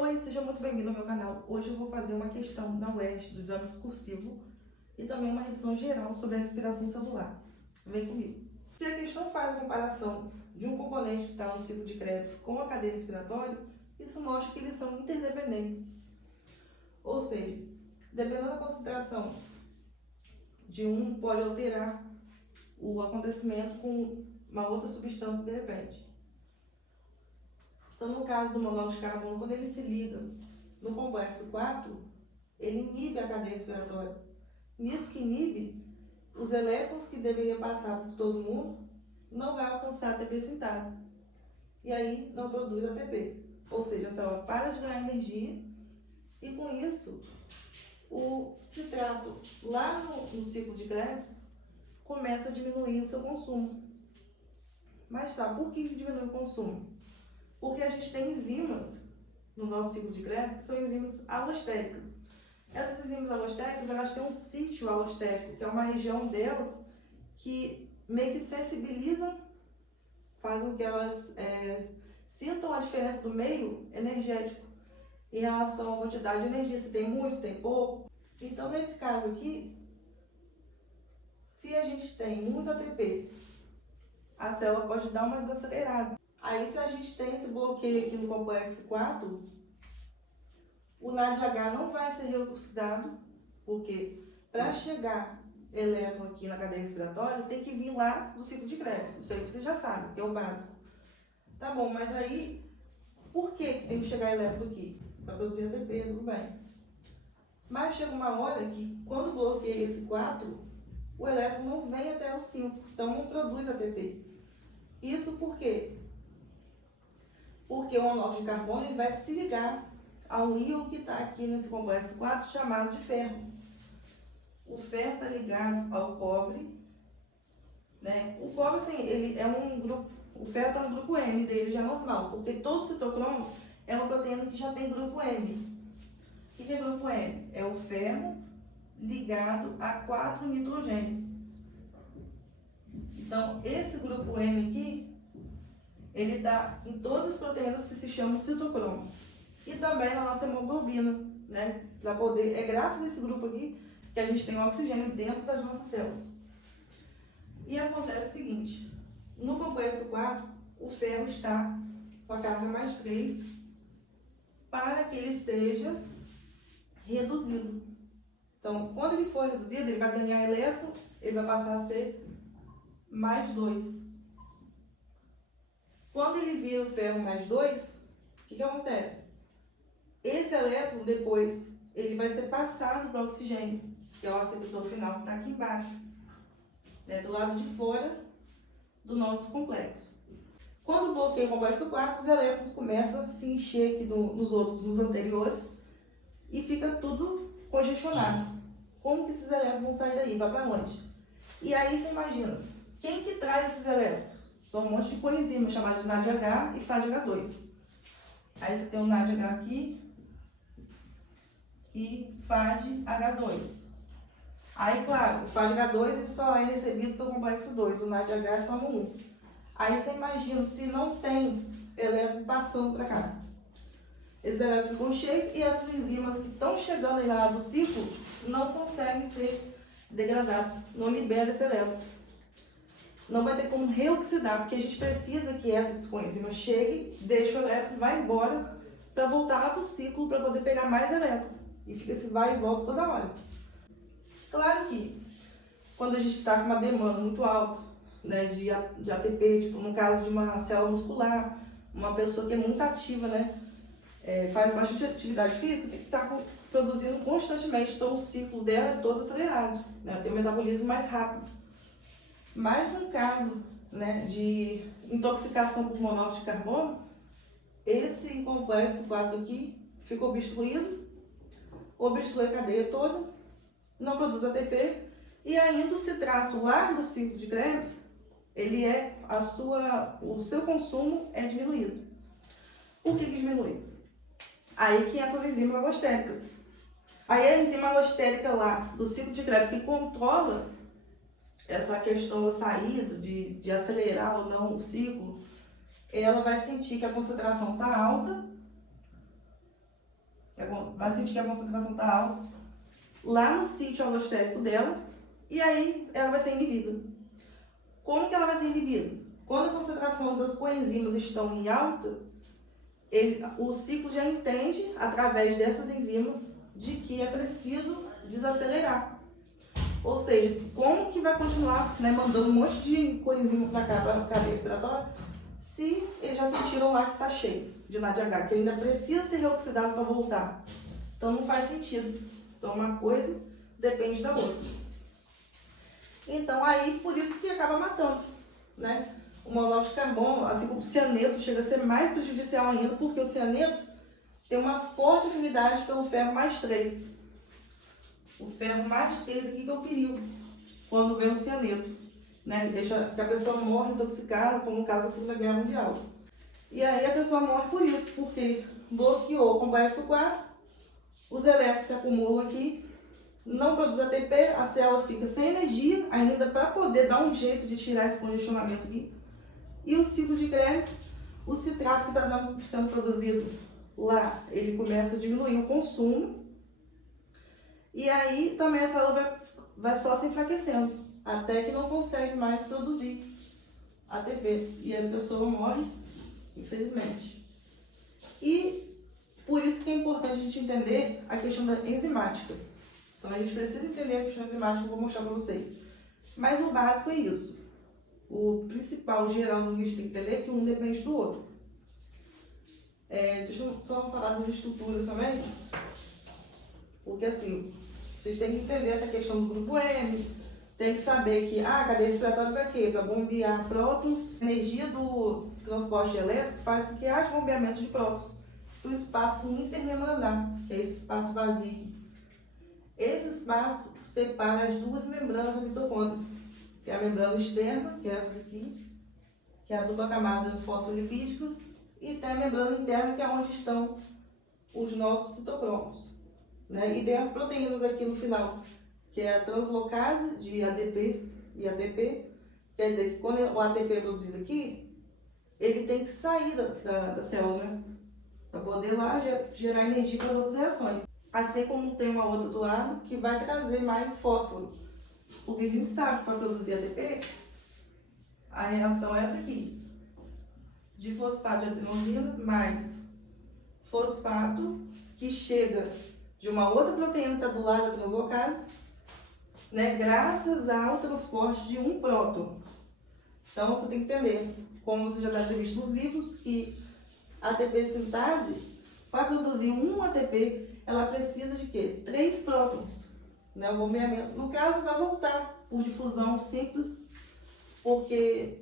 Oi, seja muito bem-vindo ao meu canal. Hoje eu vou fazer uma questão da UERJ, do exame discursivo, e também uma revisão geral sobre a respiração celular. Vem comigo. Se a questão faz a comparação de um componente que está no ciclo de Krebs com a cadeia respiratória, isso mostra que eles são interdependentes. Ou seja, dependendo da concentração de um, pode alterar o acontecimento com uma outra substância de repente. Então, no caso do monóxido de carbono, quando ele se liga no complexo 4, ele inibe a cadeia respiratória. Nisso que inibe, os elétrons que deveriam passar por todo mundo não vai alcançar a ATP sintase. E aí não produz ATP. Ou seja, a célula para de ganhar energia e com isso o citrato lá no ciclo de Krebs começa a diminuir o seu consumo. Mas tá, por que diminui o consumo? Porque a gente tem enzimas no nosso ciclo de Krebs que são enzimas alostéricas. Essas enzimas alostéricas, elas têm um sítio alostérico, que é uma região delas que meio que sensibilizam, fazem que elas sintam a diferença do meio energético em relação à quantidade de energia, se tem muito, se tem pouco. Então, nesse caso aqui, se a gente tem muito ATP, a célula pode dar uma desacelerada. Aí, se a gente tem esse bloqueio aqui no complexo 4, o NADH não vai ser reoxidado, porque para chegar elétron aqui na cadeia respiratória, tem que vir lá do ciclo de Krebs. Isso aí você já sabe, que é o básico. Tá bom, mas aí, por que tem que chegar elétron aqui? Para produzir ATP, tudo bem. Mas chega uma hora que, quando bloqueia esse 4, o elétron não vem até o 5, então não produz ATP. Isso por quê? Porque o monóxido de carbono ele vai se ligar ao íon que está aqui nesse complexo 4, chamado de ferro. O ferro está ligado ao cobre, né? O cobre, assim, ele é um grupo, o ferro está no grupo M dele já normal, porque todo citocromo é uma proteína que já tem grupo M. O que é grupo M? É o ferro ligado a 4 nitrogênios. Então, esse grupo M aqui, ele está em todas as proteínas que se chamam citocromo. E também na nossa hemoglobina, né? Para poder, é graças a esse grupo aqui que a gente tem oxigênio dentro das nossas células. E acontece o seguinte, no complexo 4, o ferro está com a carga mais 3 para que ele seja reduzido. Então, quando ele for reduzido, ele vai ganhar elétron, ele vai passar a ser mais 2. Quando ele vira o ferro mais 2, o que acontece? Esse elétron, depois, ele vai ser passado para o oxigênio, que é o aceptor final, que está aqui embaixo, né, do lado de fora do nosso complexo. Quando bloqueia o complexo 4, os elétrons começam a se encher aqui nos anteriores, e fica tudo congestionado. Como que esses elétrons vão sair daí? Vai para onde? E aí você imagina, quem que traz esses elétrons? São um monte de coenzimas chamadas de NADH e FADH2. Aí você tem o NADH aqui e FADH2. Aí, claro, o FADH2 ele só é recebido pelo complexo 2, o NADH é só no 1. Aí você imagina se não tem elétron passando para cá. Esses elétrons ficam cheios e essas enzimas que estão chegando aí na área do ciclo não conseguem ser degradadas, não liberam esse elétron. Não vai ter como reoxidar, porque a gente precisa que essas coenzimas cheguem, deixem o elétron, vai embora, para voltar lá para o ciclo, para poder pegar mais elétron. E fica esse vai e volta toda hora. Claro que, quando a gente está com uma demanda muito alta, né, de ATP, tipo no caso de uma célula muscular, uma pessoa que é muito ativa, né, faz bastante atividade física, tem que estar produzindo constantemente, então o ciclo dela é todo acelerado, né, tem um metabolismo mais rápido. Mas no caso, né, de intoxicação por monóxido de carbono, esse complexo 4 aqui fica obstruído, obstrui a cadeia toda, não produz ATP, e ainda o citrato lá do ciclo de Krebs, ele o seu consumo é diminuído. Por que diminui? Aí que entra as enzimas alostéricas. Aí a enzima alostérica lá do ciclo de Krebs que controla essa questão da saída, de acelerar ou não o ciclo, ela vai sentir que a concentração está alta vai sentir que a concentração está alta lá no sítio alostérico dela, e aí ela vai ser inibida. Como que ela vai ser inibida? Quando a concentração das coenzimas estão em alta, o ciclo já entende, através dessas enzimas, de que é preciso desacelerar. Ou seja, como que vai continuar, né, mandando um monte de coenzima para cá, para a cadeia respiratória, se eles já sentiram lá que está cheio de NADH, que ainda precisa ser reoxidado para voltar. Então não faz sentido. Então uma coisa depende da outra. Então aí, por isso que acaba matando, né? O monóxido de carbono, assim como o cianeto, chega a ser mais prejudicial ainda, porque o cianeto tem uma forte afinidade pelo ferro mais 3. O ferro mais 3 aqui que é o perigo, quando vem o cianeto, né? Que deixa que a pessoa morre intoxicada, como no caso da Segunda Guerra Mundial. E aí a pessoa morre por isso, porque bloqueou o complexo 4, os elétrons se acumulam aqui, não produz ATP, a célula fica sem energia ainda para poder dar um jeito de tirar esse congestionamento aqui. E o ciclo de Krebs, o citrato que está sendo produzido lá, ele começa a diminuir o consumo. E aí também a célula vai só se enfraquecendo, até que não consegue mais produzir ATP. E aí a pessoa morre, infelizmente. E por isso que é importante a gente entender a questão da enzimática. Então a gente precisa entender a questão enzimática que eu vou mostrar para vocês. Mas o básico é isso. O principal, geral, que a gente tem que entender é que um depende do outro. Deixa eu só falar das estruturas também. Porque assim, vocês têm que entender essa questão do grupo M. Tem que saber que a cadeia respiratória para quê? Para bombear prótons. A energia do transporte elétrico faz com que haja bombeamento de prótons para o espaço intermembranar, que é esse espaço vazio. Esse espaço separa as duas membranas do mitocôndrio, que é a membrana externa, que é essa daqui, que é a dupla camada fosfolipídica, e tem a membrana interna, que é onde estão os nossos citocromos, né? E tem as proteínas aqui no final, que é a translocase de ADP e ATP, quer dizer que quando o ATP é produzido aqui, ele tem que sair da célula, né? Para poder lá gerar energia para as outras reações. Assim como tem uma outra do lado que vai trazer mais fósforo. Porque a gente sabe que para produzir ATP, a reação é essa aqui. De fosfato de adenosina mais fosfato, que chega de uma outra proteína que está do lado da translocase, né, graças ao transporte de um próton. Então você tem que entender, como você já deve ter visto nos livros, que a ATP sintase, para produzir um ATP, ela precisa de quê? 3 prótons. Né? O bombeamento, no caso, vai voltar por difusão simples, porque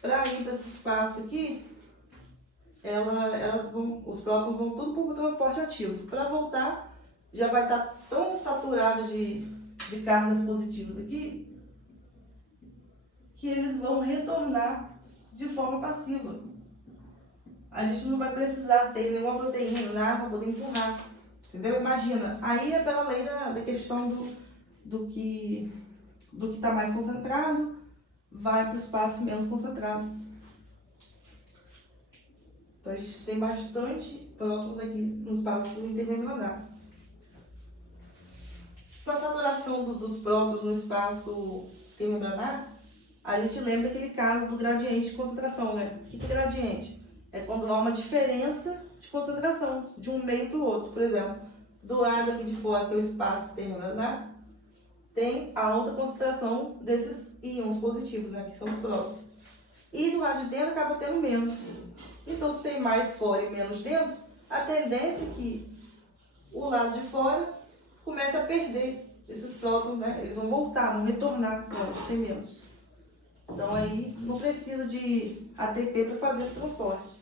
para ir para esse espaço aqui, os prótons vão tudo por transporte ativo. Para voltar, já vai estar tão saturado de cargas positivas aqui, que eles vão retornar de forma passiva. A gente não vai precisar ter nenhuma proteína, nada para poder empurrar. Entendeu? Imagina, aí é pela lei da questão do que está mais concentrado, vai para o espaço menos concentrado. Então a gente tem bastante prótons aqui no espaço intermembranar. Com a saturação dos prótons no espaço intermembranar, a gente lembra aquele caso do gradiente de concentração, né? O que é gradiente? É quando há uma diferença de concentração de um meio para o outro. Por exemplo, do lado aqui de fora, que é o espaço intermembranar, tem alta concentração desses íons positivos, né, que são os prótons. E do lado de dentro acaba tendo menos. Então, se tem mais fora e menos dentro, a tendência é que o lado de fora comece a perder esses prótons, né? Eles vão voltar, vão retornar para onde tem menos. Então, aí não precisa de ATP para fazer esse transporte.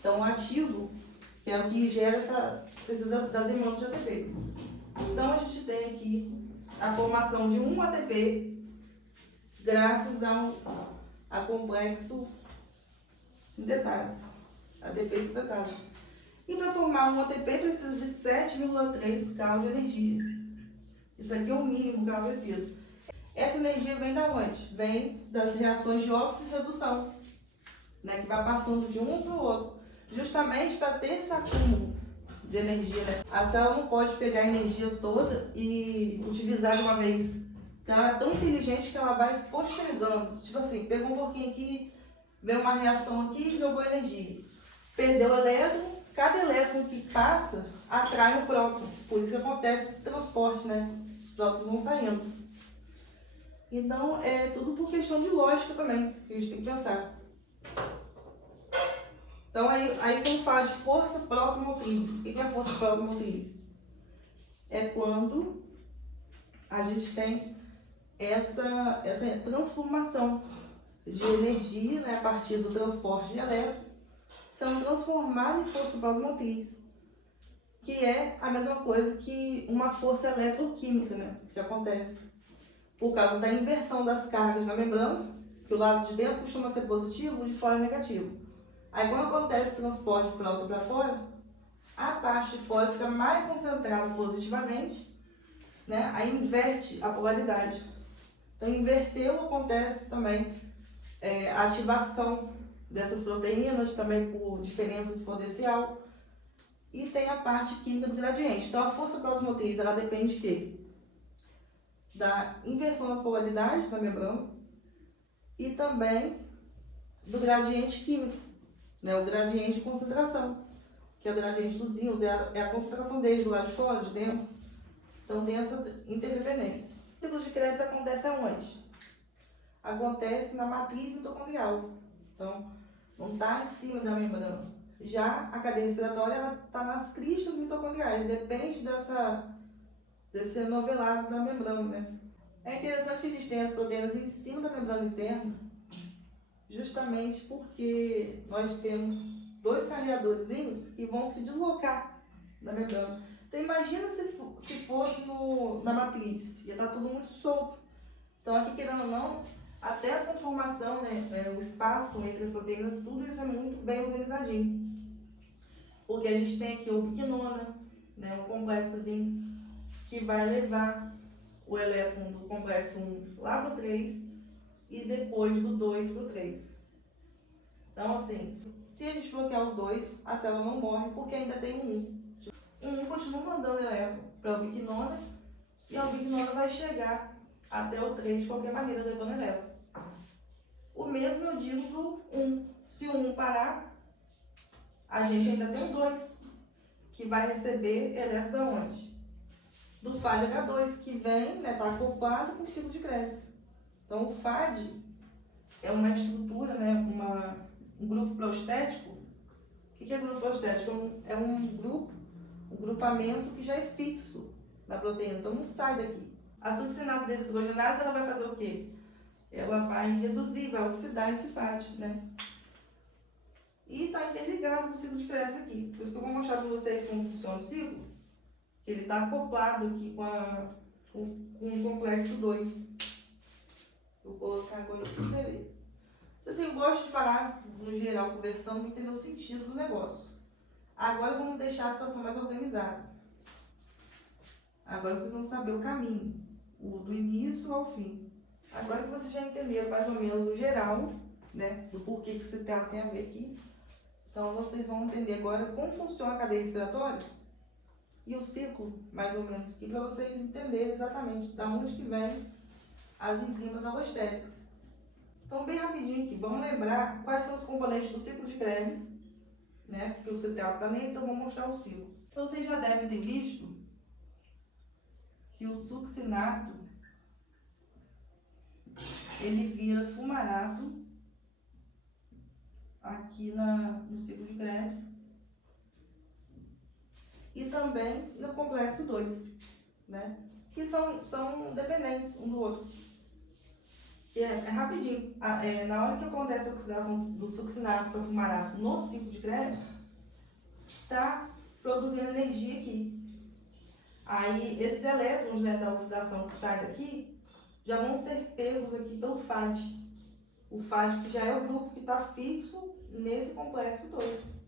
Então, o ativo é o que gera precisa da demanda de ATP. Então, a gente tem aqui a formação de um ATP graças a complexo sintetase, ATP sintetase. E para formar um ATP precisa de 7,3 kcal de energia. Isso aqui é o mínimo que ela precisa. Essa energia vem da onde? Vem das reações de oxirredução, né, que vai passando de um para o outro, justamente para ter esse acúmulo de energia, né? A célula não pode pegar a energia toda e utilizar de uma vez. Então ela é tão inteligente que ela vai postergando. Tipo assim, pegou um pouquinho aqui, veio uma reação aqui e jogou energia. Perdeu o elétron, cada elétron que passa atrai um próton. Por isso que acontece esse transporte, né? Os prótons vão saindo. Então é tudo por questão de lógica também, que a gente tem que pensar. Então aí quando fala de força protomotriz, o que é a força protomotriz? É quando a gente tem essa transformação de energia, né, a partir do transporte de elétrons, são transformadas em força protomotriz, que é a mesma coisa que uma força eletroquímica, né, que acontece por causa da inversão das cargas na membrana, que o lado de dentro costuma ser positivo, o de fora é negativo. Aí quando acontece o transporte de próton para fora, a parte de fora fica mais concentrada positivamente, né? Aí inverte a polaridade. Então inverteu, acontece também a ativação dessas proteínas, também por diferença de potencial. E tem a parte química do gradiente. Então a força protomotriz, ela depende de quê? Da inversão das polaridades na membrana e também do gradiente químico, né? O gradiente de concentração, que é o gradiente dos íons, é a concentração deles do lado de fora, de dentro. Então tem essa interdependência. O ciclo de Krebs acontece aonde? Acontece na matriz mitocondrial. Então, não está em cima da membrana. Já a cadeia respiratória está nas cristas mitocondriais, depende desse novelado da membrana, né? É interessante que a gente tenha as proteínas em cima da membrana interna, justamente porque nós temos dois carreadorzinhos que vão se deslocar da membrana. Então imagina se fosse na matriz, ia estar tudo muito solto. Então aqui, querendo ou não, até a conformação, né, o espaço entre as proteínas, tudo isso é muito bem organizadinho. Porque a gente tem aqui a ubiquinona, né, um complexozinho que vai levar o elétron do complexo 1 lá para o 3 e depois do 2 para o 3. Então assim, se a gente bloquear o 2, a célula não morre porque ainda tem um 1. O 1 continua mandando elétron para a ubiquinona e a ubiquinona vai chegar até o 3 de qualquer maneira, levando elétron. O mesmo eu digo para o 1. Se o 1 parar, a gente ainda tem o 2, que vai receber elétron da onde? Do FAD-H2, que vem, né, tá acoplado com o ciclo de Krebs. Então o FAD é uma estrutura, né, um grupo prostético. O que é grupo prostético? É um grupamento que já é fixo na proteína, então não sai daqui. A succinato desidrogenase, ela vai fazer o quê? Ela vai reduzir, vai oxidar esse FAD, né? E está interligado com o ciclo de Krebs aqui. Por isso que eu vou mostrar para vocês como funciona o ciclo, que ele está acoplado aqui com o complexo 2. Eu vou colocar agora para vocês verem. Assim, eu gosto de falar, no geral, conversando, para entender o sentido do negócio. Agora vamos deixar a situação mais organizada. Agora vocês vão saber o caminho, do início ao fim. Agora que vocês já entenderam mais ou menos no geral, né, do porquê que o citrato tem a ver aqui, então vocês vão entender agora como funciona a cadeia respiratória e o ciclo, mais ou menos, aqui, para vocês entenderem exatamente de onde que vem as enzimas alostéricas. Então, bem rapidinho aqui, vamos lembrar quais são os componentes do ciclo de Krebs, né, porque o citrato está nele, então vou mostrar o ciclo. Então, vocês já devem ter visto que o succinato, ele vira fumarato aqui no ciclo de Krebs e também no complexo 2, né? Que são dependentes um do outro. Que é rapidinho. Na hora que acontece a oxidação do succinato para fumarato no ciclo de Krebs, está produzindo energia aqui. Aí esses elétrons, né, da oxidação que sai daqui já vão ser pegos aqui pelo FAD. O FAD que já é o grupo que está fixo nesse complexo 2.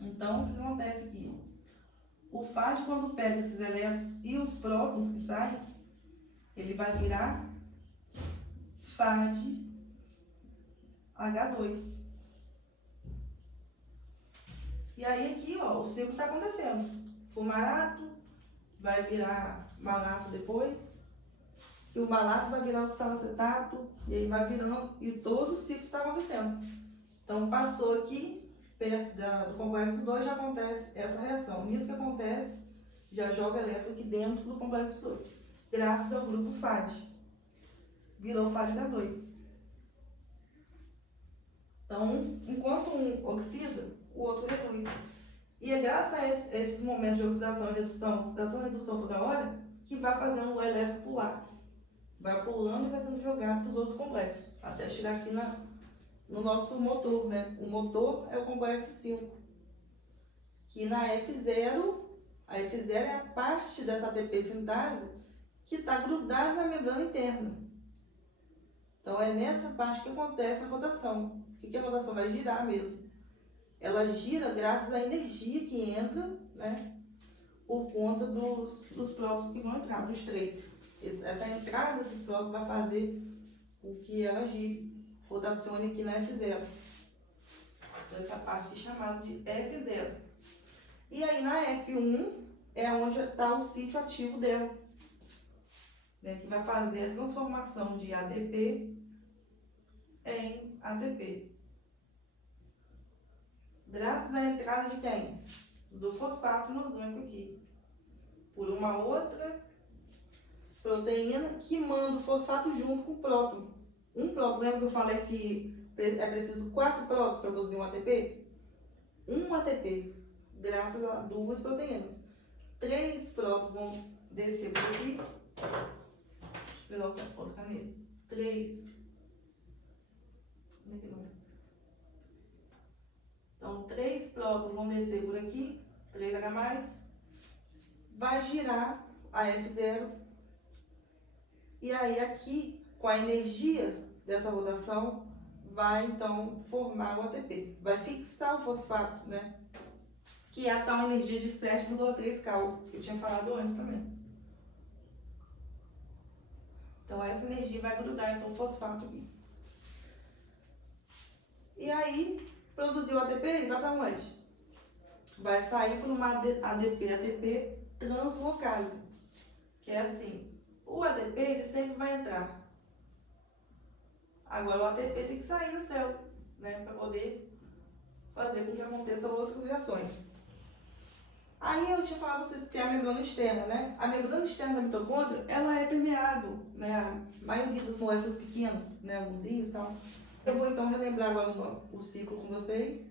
Então, o que acontece aqui? O FAD, quando pega esses elétrons e os prótons que saem, ele vai virar FAD H2. E aí aqui, ó, o ciclo está acontecendo. Fumarato vai virar malato depois, que o malato vai virar oxalacetato, e aí vai virando, e todo o ciclo está acontecendo. Então passou aqui, perto do complexo 2, já acontece essa reação. Nisso que acontece, já joga elétron aqui dentro do complexo 2, graças ao grupo FAD. Virou FAD-H2. Então, enquanto um oxida, o outro reduz. E é graças a esses momentos de oxidação e redução toda hora, que vai fazendo o elétron pular. Vai pulando e vai sendo jogado para os outros complexos, até chegar aqui no nosso motor, né? O motor é o complexo 5, que na F0, a F0 é a parte dessa ATP sintase que está grudada na membrana interna. Então é nessa parte que acontece a rotação. O que a rotação vai girar mesmo? Ela gira graças à energia que entra, né? Por conta dos prótons que vão entrar, dos 3. Essa entrada desses prótons vai fazer com que ela gire, rotacione aqui na F0. Então, essa parte aqui é chamada de F0. E aí na F1 é onde está o sítio ativo dela, né, que vai fazer a transformação de ADP em ATP. Graças à entrada de quem? Do fosfato inorgânico aqui. Por uma outra proteína que manda o fosfato junto com o próton. Um próton, lembra que eu falei que é preciso 4 prótons para produzir um ATP? Um ATP, graças a 2 proteínas. 3 prótons vão descer por aqui. Deixa eu pegar outra caneta. 3. Então, 3 prótons vão descer por aqui. 3H+. Vai girar a F0. E aí, aqui, com a energia dessa rotação, vai, então, formar o ATP. Vai fixar o fosfato, né? Que é a tal energia de 7,3 cal, que eu tinha falado antes também. Então, essa energia vai grudar, então, o fosfato aqui. E aí, produziu o ATP, ele vai para onde? Vai sair por uma ADP-ATP translocase. Que é assim, o ADP, ele sempre vai entrar. Agora, o ATP tem que sair da célula, né? Para poder fazer com que aconteçam outras reações. Aí eu tinha falado para vocês que tem a membrana externa, né? A membrana externa da mitocôndria, ela é permeável, né? A maioria das moléculas pequenas, né? Alguns íons e tal. Eu vou então relembrar agora o ciclo com vocês.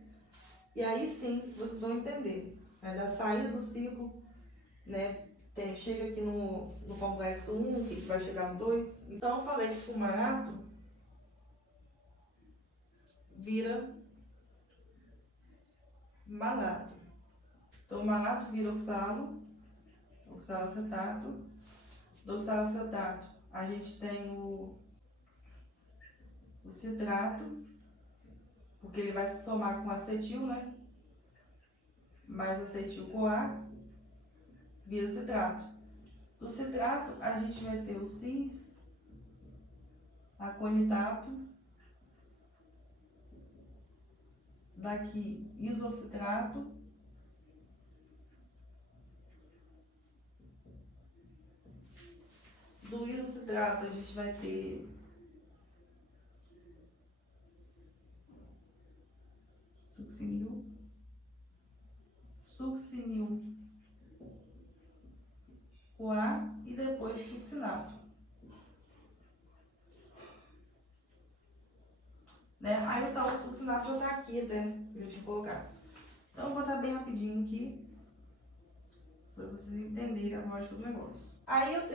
E aí sim, vocês vão entender, né? Da saída do ciclo, né? Chega aqui no complexo 1, que vai chegar no 2. Então eu falei que fumarato vira malato. Então, o malato vira oxalacetato. Do oxalacetato, a gente tem o citrato, porque ele vai se somar com acetil, né? Mais acetil-CoA, vira citrato. Do citrato, a gente vai ter o cis-aconitato, daqui isocitrato, do isocitrato a gente vai ter succinil CoA e depois succinato. Né? Aí o tal succinato já está aqui até, eu tinha colocado. Então eu vou botar bem rapidinho aqui, para vocês entenderem a lógica do negócio. Aí eu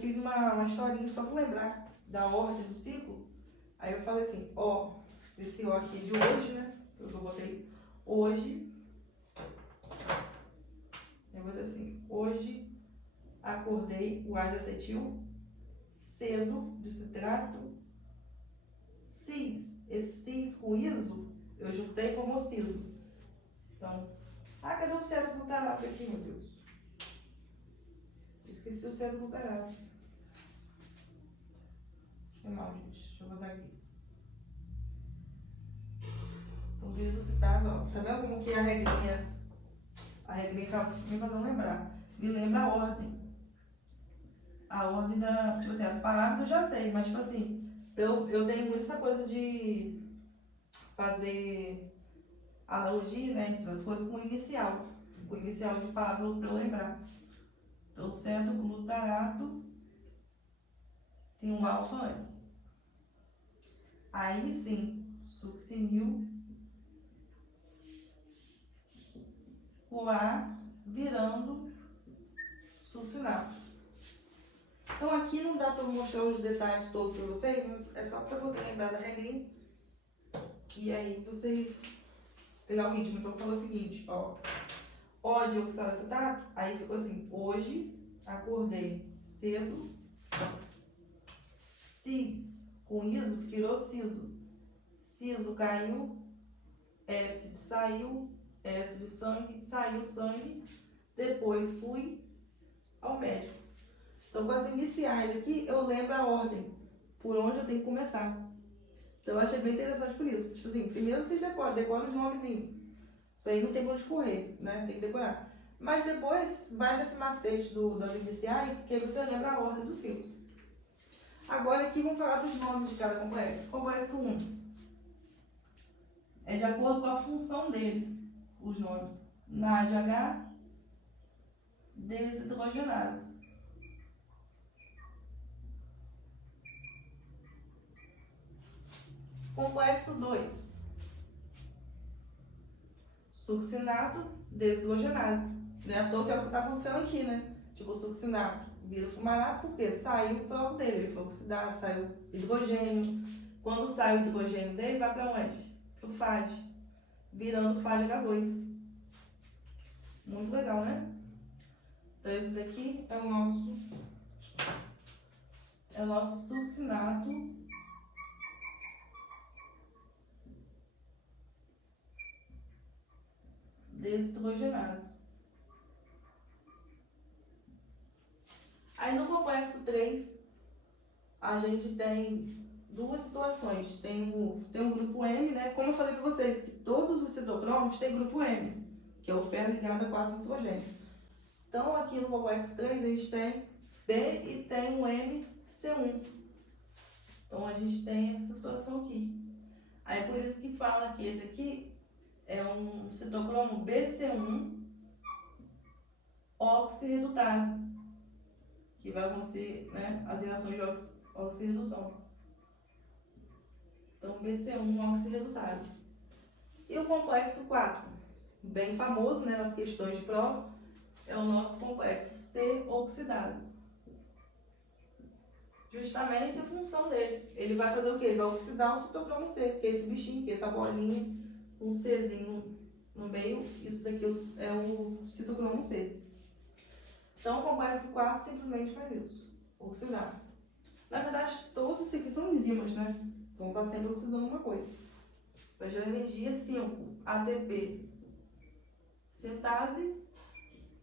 fiz uma historinha só para lembrar da ordem do ciclo. Aí eu falei assim, ó, esse ó aqui de hoje, né? Eu botei hoje. Eu botei assim, hoje acordei o A de acetil, cedo de citrato, cis. Esse cis com iso, eu juntei e formou ciso. Então, cadê o cedo glutarato aqui, meu Deus? Esqueci o cedo glutarato. Foi mal, gente. Deixa eu botar aqui. Então, do isocitado, ó, tá vendo como que a regrinha tá me fazendo lembrar. Me lembra a ordem. A ordem da, tipo assim, as palavras eu já sei, mas tipo assim, eu tenho muito essa coisa de fazer analogia, né, entre as coisas com o inicial de palavra pra eu lembrar. Então, certo, glutarato tem um alfa antes. Aí sim, succinil, o A virando succinato. Então aqui não dá para mostrar os detalhes todos para vocês, mas é só para poder lembrar da regrinha. E aí vocês pegar o ritmo. Então falou o seguinte, ó. O de oxalacetato, aí ficou assim, hoje acordei cedo. Cis com iso virou siso. Siso caiu, S de saiu, S de sangue, saiu sangue. Depois fui ao médico. Então, com as iniciais aqui, eu lembro a ordem, por onde eu tenho que começar. Então, eu achei bem interessante por isso. Tipo assim, primeiro vocês decoram os nomezinhos. Isso aí não tem como escorrer, né? Tem que decorar. Mas depois, vai nesse macete das iniciais, que aí você lembra a ordem do ciclo. Agora aqui vamos falar dos nomes de cada complexo. Complexo 1. É de acordo com a função deles, os nomes. NADH, desidrogenase. Complexo 2. Succinato, desidrogenase. Não é à toa que é o que está acontecendo aqui, né? Tipo, o succinato vira fumarato porque saiu o próprio dele. Ele foi oxidado, saiu hidrogênio. Quando sai o hidrogênio dele, vai para onde? Para o FAD, virando FADH2. Muito legal, né? Então, esse daqui é o nosso succinato desidrogenase. Aí no complexo 3, a gente tem duas situações. Tem um grupo M, né? Como eu falei para vocês, que todos os citocromos têm grupo M, que é o ferro ligado a 4 nitrogênios. Então aqui no complexo 3 a gente tem B e tem um MC1. Então a gente tem essa situação aqui. Aí por isso que fala que esse aqui é um citocromo BC1 oxirredutase, que vai acontecer, né, as reações de oxirredução. Então BC1 oxirredutase. E o complexo 4, bem famoso, né, nas questões de prova, é o nosso complexo C-oxidase. Justamente a função dele. Ele vai fazer o quê? Ele vai oxidar o citocromo C, que é esse bichinho, que é essa bolinha, um Czinho no meio, isso daqui é o citocromo C. Então o complexo 4 simplesmente faz isso, oxidar. Na verdade, todos esses aqui são enzimas, né? Então está sempre oxidando uma coisa. Vai gerar energia 5, ATP, cetase,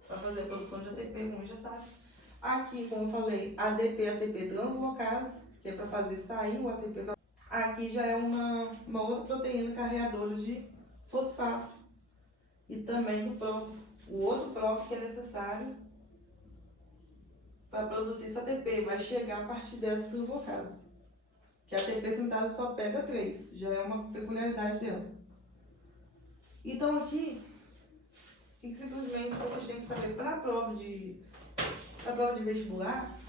para fazer a produção de ATP, como já sabe. Aqui, como eu falei, ADP, ATP translocase, que é para fazer sair o ATP. Aqui já é uma outra proteína carreadora de fosfato. E também o outro próprio que é necessário para produzir esse ATP. Vai chegar a partir dessa translocase. Que a ATP sintase só pega 3. Já é uma peculiaridade dela. Então aqui, o que simplesmente vocês têm que saber para a prova de vestibular,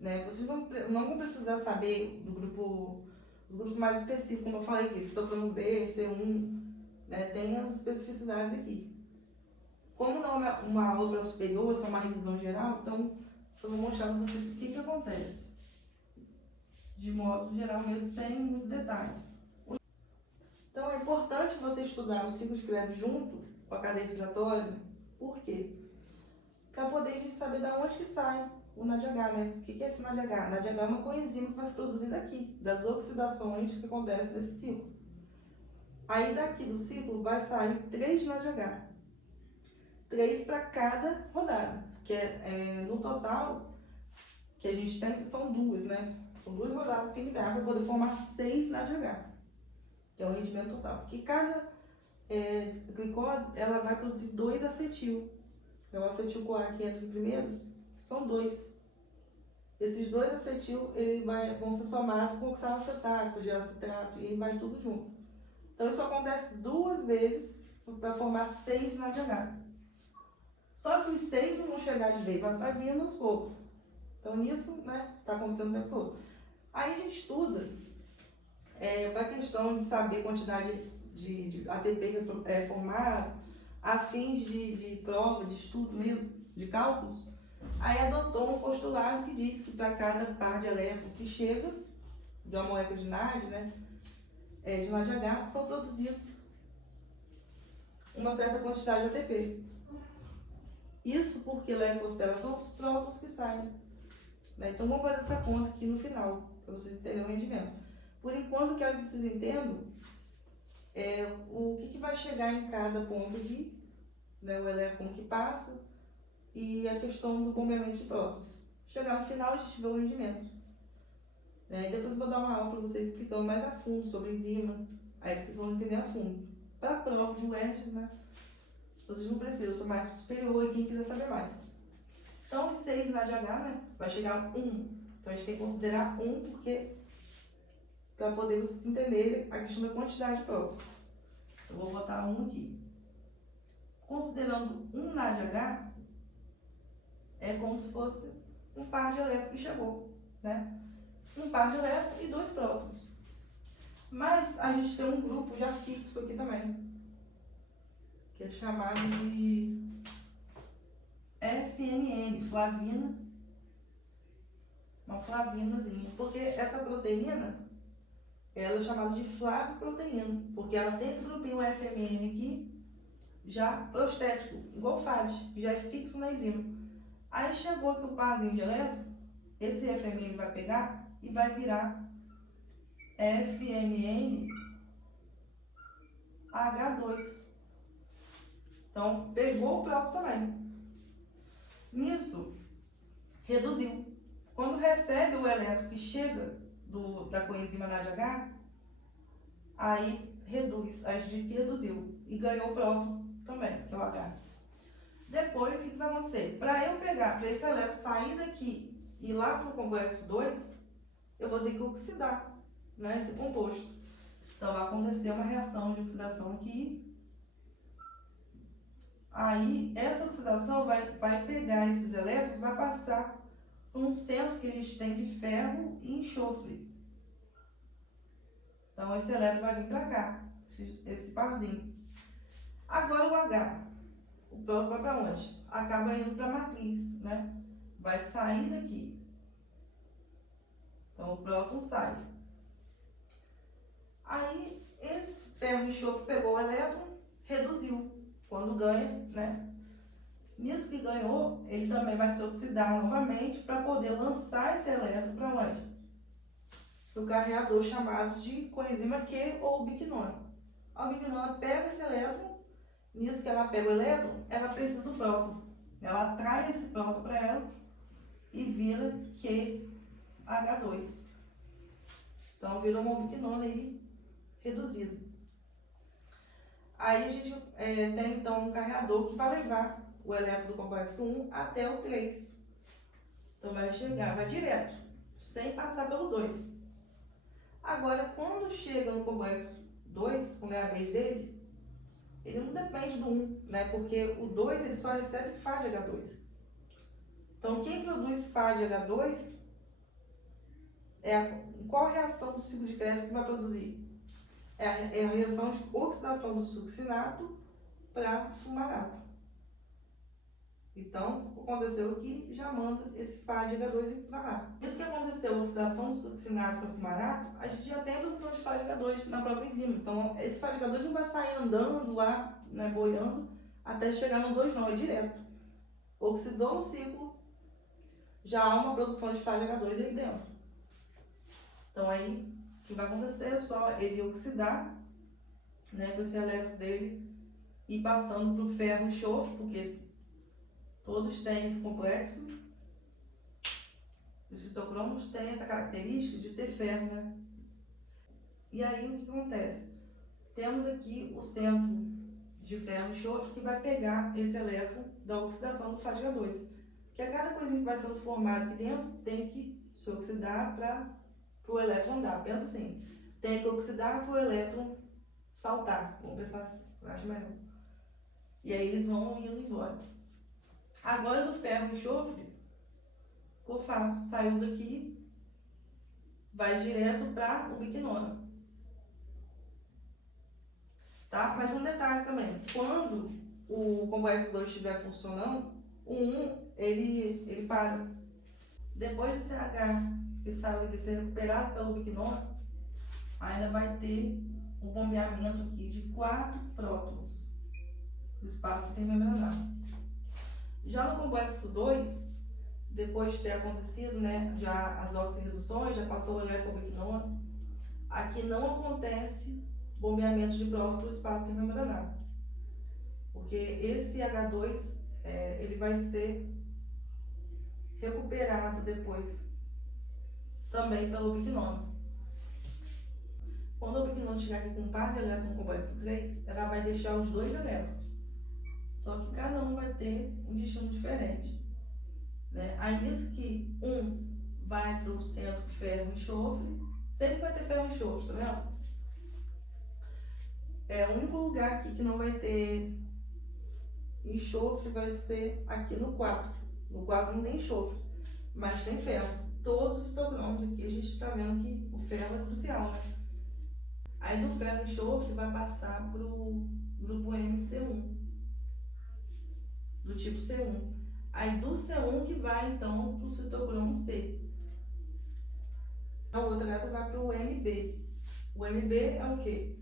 né? Vocês não vão precisar saber os grupos mais específicos, como eu falei aqui, citocromo B, C1, né? Tem as especificidades aqui. Como não é uma aula para superior, é só uma revisão geral, então só vou mostrar para vocês o que acontece. De modo geral mesmo, sem muito detalhe. Então é importante você estudar o ciclo de Krebs junto com a cadeia respiratória. Por quê? Para poder saber de onde que sai o NADH, né? O que é esse NADH? NADH é uma coenzima que vai se produzir daqui, das oxidações que acontecem nesse ciclo. Aí daqui do ciclo vai sair 3 NADH. 3 para cada rodada, que no total que a gente tem, são 2, né? São 2 rodadas que tem que dar para poder formar 6 NADH. que é o rendimento total. Porque cada glicose, ela vai produzir 2 acetil. Então, o acetil-CoA que entra primeiro, são 2. Esses 2 acetil, vão ser somados com oxalacetato, com gelacetrato, e vai tudo junto. Então, isso acontece 2 vezes para formar 6 NADH. Só que os 6 não vão chegar de vez, vai vir aos poucos. Então, nisso, né, está acontecendo o tempo todo. Aí a gente estuda, para a questão de saber a quantidade de ATP formado, a fins de prova, de estudo mesmo, de cálculos, aí adotou um postulado que diz que para cada par de elétron que chega de uma molécula de NAD, né, de NADH, são produzidos uma certa quantidade de ATP. Isso porque leva em consideração os prótons que saem. Né? Então vamos fazer essa conta aqui no final, para vocês entenderem o rendimento. Por enquanto, quero que vocês entendam o que vai chegar em cada ponto aqui, né, o elétron que passa, e a questão do bombeamento de prótons. Chegar no final, a gente vê o rendimento. Depois eu vou dar uma aula para vocês explicando mais a fundo sobre enzimas, aí vocês vão entender a fundo. Para a prova de UERJ, né, vocês não precisam, eu sou mais superior e quem quiser saber mais. Então, os 6 NADH, né, vai chegar a 1. Então, a gente tem que considerar 1 porque para poder vocês entenderem a questão da quantidade de prótons. Eu vou botar 1 aqui. Considerando 1 NADH, é como se fosse um par de elétrons que chegou, né? Um par de elétrons e 2 prótons. Mas a gente tem um grupo já fixo aqui também, que é chamado de FMN, flavina, uma flavinazinha, porque essa proteína, ela é chamada de flaviproteína, porque ela tem esse grupinho FMN aqui, já prostético, igual FAD, já é fixo na enzima. Aí chegou aqui o parzinho de elétron, esse FMN vai pegar e vai virar FMN H2. Então, pegou o próton também. Nisso, reduziu. Quando recebe o elétron que chega da coenzima NADH, aí reduz, a gente diz que reduziu. E ganhou o próton também, que é o H. Depois, o que vai acontecer? Para eu pegar, para esse elétron sair daqui e ir lá para o complexo 2, eu vou ter que oxidar, né, esse composto. Então, vai acontecer uma reação de oxidação aqui. Aí, essa oxidação vai pegar esses elétrons, vai passar por um centro que a gente tem de ferro e enxofre. Então, esse elétron vai vir para cá, esse parzinho. Agora o H, o próton vai para onde? Acaba indo para a matriz, né? Vai sair daqui. Então, o próton sai. Aí, esse ferro e enxofre pegou o elétron, reduziu. Quando ganha, né? Nisso que ganhou, ele também vai se oxidar novamente para poder lançar esse elétron para onde? Para o carreador chamado de coenzima Q ou biquinona. A biquinona pega esse elétron, nisso que ela pega o elétron, ela precisa do próton. Ela atrai esse próton para ela e vira QH2. Então, vira uma biquinona aí reduzida. Aí a gente tem então um carreador que vai levar o elétron do complexo 1 até o 3. Então vai chegar, vai direto, sem passar pelo 2. Agora, quando chega no complexo 2, quando é a vez dele, ele não depende do 1, né? Porque o 2 ele só recebe FADH2. Então, quem produz FADH2 qual a reação do ciclo de Krebs que vai produzir? É a reação de oxidação do succinato para fumarato. Então, aconteceu aqui, já manda esse FADH2 para lá. Isso que aconteceu, a oxidação do succinato para fumarato, a gente já tem a produção de FADH2 na própria enzima. Então, esse FADH2 não vai sair andando lá, né, boiando, até chegar no 2 não, é direto. Oxidou no ciclo, já há uma produção de FADH2 aí dentro. Então, aí, o que vai acontecer é só ele oxidar, né, para esse elétron dele ir passando para o ferro e enxofre, porque todos têm esse complexo. Os citocromos têm essa característica de ter ferro, né? E aí, o que acontece? temos aqui o centro de ferro e enxofre que vai pegar esse elétron da oxidação do fadiga 2. Que a cada coisinha que vai sendo formada aqui dentro tem que se oxidar para o elétron andar. Pensa assim, tem que oxidar para o elétron saltar. Vamos pensar assim, eu acho melhor. E aí eles vão indo embora. Agora do ferro e enxofre, o que eu faço? Saiu daqui, vai direto para o biquinona. Tá? Mas um detalhe também, quando o complexo 2 estiver funcionando, o 1 ele para. Depois de CH que saiu daqui ser recuperado pelo biquinona, ainda vai ter um bombeamento aqui de 4 prótons no espaço intermembranário. Já no complexo 2, depois de ter acontecido, né, já as oxirreduções, já passou o elétron para o biquinona, aqui não acontece bombeamento de prótons para o espaço intermembranário, porque esse H2 ele vai ser recuperado depois também pelo biquinona. Quando o biquinona chegar aqui com um par de elétrons no complexo 3, ela vai deixar os 2 elétrons, só que cada um vai ter um destino diferente, né? Aí nisso que um vai para o centro ferro e enxofre, sempre vai ter ferro e enxofre, tá vendo? O único lugar aqui que não vai ter enxofre vai ser aqui no 4. No 4 não tem enxofre, mas tem ferro. Todos os citocromes aqui a gente está vendo que o ferro é crucial, né? Aí do ferro e enxofre vai passar para o grupo MC1, do tipo C1. Aí do C1 que vai então para o citocromo C. A outra gata vai para o MB. O MB é o quê?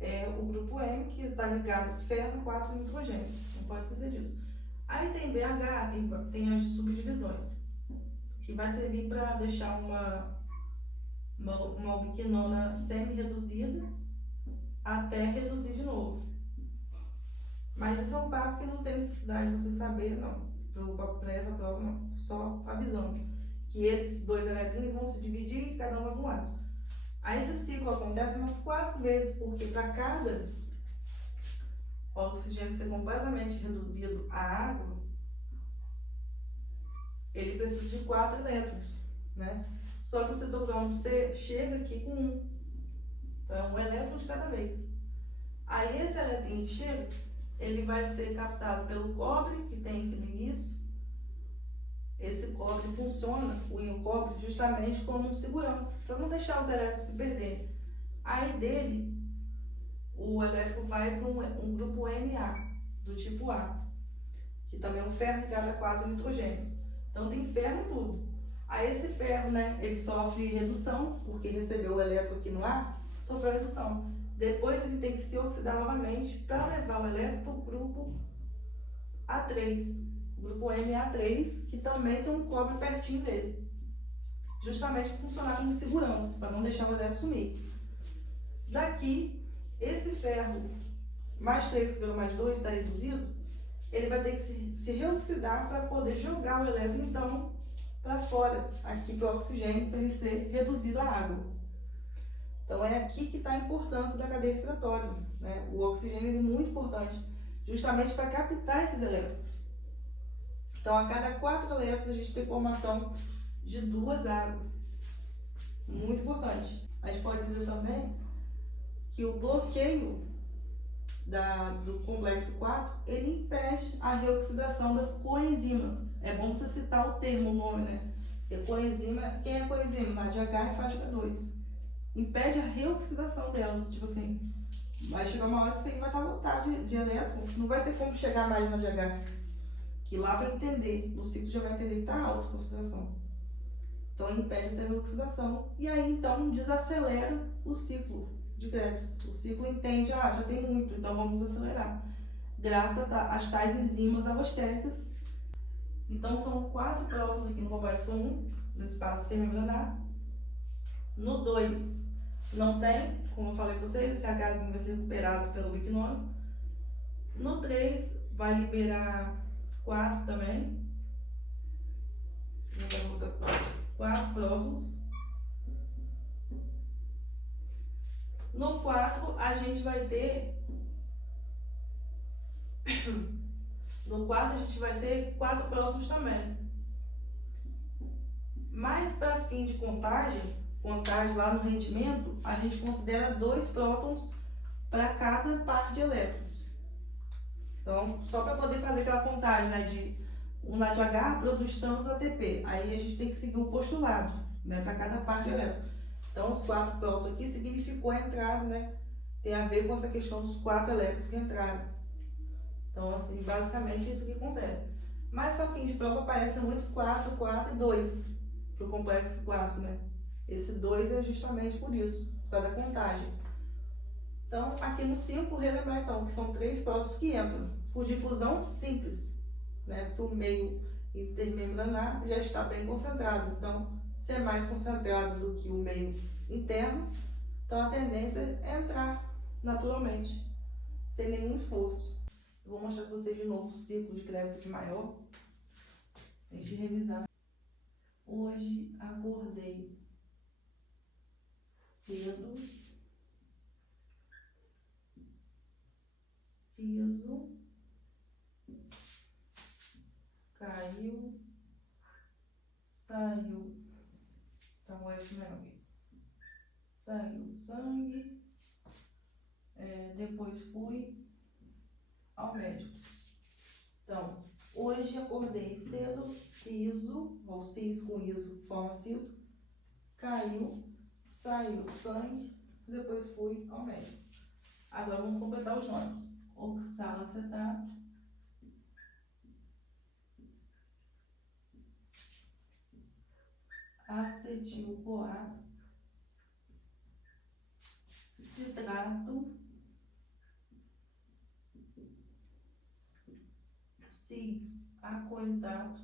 É o grupo M que está ligado ferro 4 nitrogênios, não pode esquecer disso. Aí tem BH, tem as subdivisões, que vai servir para deixar uma ubiquinona semi-reduzida até reduzir de novo. Mas isso é um papo que não tem necessidade de você saber, não, para essa prova não, só avisando que esses 2 elétrons vão se dividir e cada um vai para um lado. Aí esse ciclo acontece umas 4 vezes, porque para cada oxigênio ser completamente reduzido à água, ele precisa de 4 elétrons, né? Só que o citocromo C chega aqui com 1. Então é um elétron de cada vez. Aí esse elétron que chega, ele vai ser captado pelo cobre, que tem aqui no início. Esse cobre funciona, o íon cobre, justamente como segurança, para não deixar os elétrons se perderem. Aí dele, o elétron vai para um grupo Ma, do tipo A, que também é um ferro ligado a 4 nitrogênios. Então tem ferro em tudo. Aí esse ferro, né, ele sofre redução, porque recebeu o elétron aqui no ar, sofreu redução. Depois ele tem que se oxidar novamente para levar o elétron para o grupo A3. Grupo Ma3, que também tem um cobre pertinho dele, justamente para funcionar como segurança, para não deixar o elétron sumir. Daqui, esse ferro mais 3 pelo mais 2 está reduzido, ele vai ter que se reoxidar para poder jogar o elétron então para fora, aqui para o oxigênio, para ele ser reduzido à água. Então é aqui que está a importância da cadeia respiratória, né? O oxigênio é muito importante, justamente para captar esses elétrons. Então, a cada 4 elétrons, a gente tem formação de 2 águas. Muito importante. A gente pode dizer também que o bloqueio do complexo 4, ele impede a reoxidação das coenzimas. É bom você citar o termo, o nome, né? Porque coenzima, quem é coenzima? NADH e fadiga 2. Impede a reoxidação delas. Tipo assim, vai chegar uma hora que isso aí vai estar lotado de elétrons. Não vai ter como chegar mais na NADH. Que lá vai entender, no ciclo já vai entender que está alta a concentração. Então impede essa reoxidação e aí então desacelera o ciclo de Krebs. O ciclo entende, já tem muito, então vamos acelerar. Graças às tais enzimas alostéricas. Então são 4 prótons aqui no complexo 1, no espaço intermembranário. No 2 não tem, como eu falei para vocês, esse Hzinho vai ser recuperado pelo biquinona. No 3 vai liberar 4 também. 4 prótons. No 4, a gente vai ter... No 4, a gente vai ter 4 prótons também. Mas para fim de contagem lá no rendimento, a gente considera 2 prótons para cada par de elétrons. Então, só para poder fazer aquela contagem, né, de um NADH produz tantos ATP. Aí a gente tem que seguir o postulado, né, para cada par de elétrons. Então, os 4 prótons aqui significou a entrada, né? Tem a ver com essa questão dos 4 elétrons que entraram. Então, assim, basicamente isso que acontece. Mas para fim de prova aparece muito 4, 4 e 2 para o complexo 4, né? Esse 2 é justamente por isso, por causa da contagem. Então, aqui no 5, relembrar então que são 3 prótons que entram por difusão simples, né? Porque o meio intermembranar já está bem concentrado. Então, se é mais concentrado do que o meio interno, então a tendência é entrar naturalmente, sem nenhum esforço. Eu vou mostrar para vocês de novo o ciclo de Krebs aqui maior, a gente revisar. Hoje acordei cedo, siso, caiu, saiu, então é isso mesmo, saiu sangue, depois fui ao médico. Então, hoje acordei cedo, siso, ou cis com iso, forma siso, caiu, saiu sangue, depois fui ao médico. Agora vamos completar os nomes. Oxalacetato, acetil-CoA, citrato, cis-aconitato,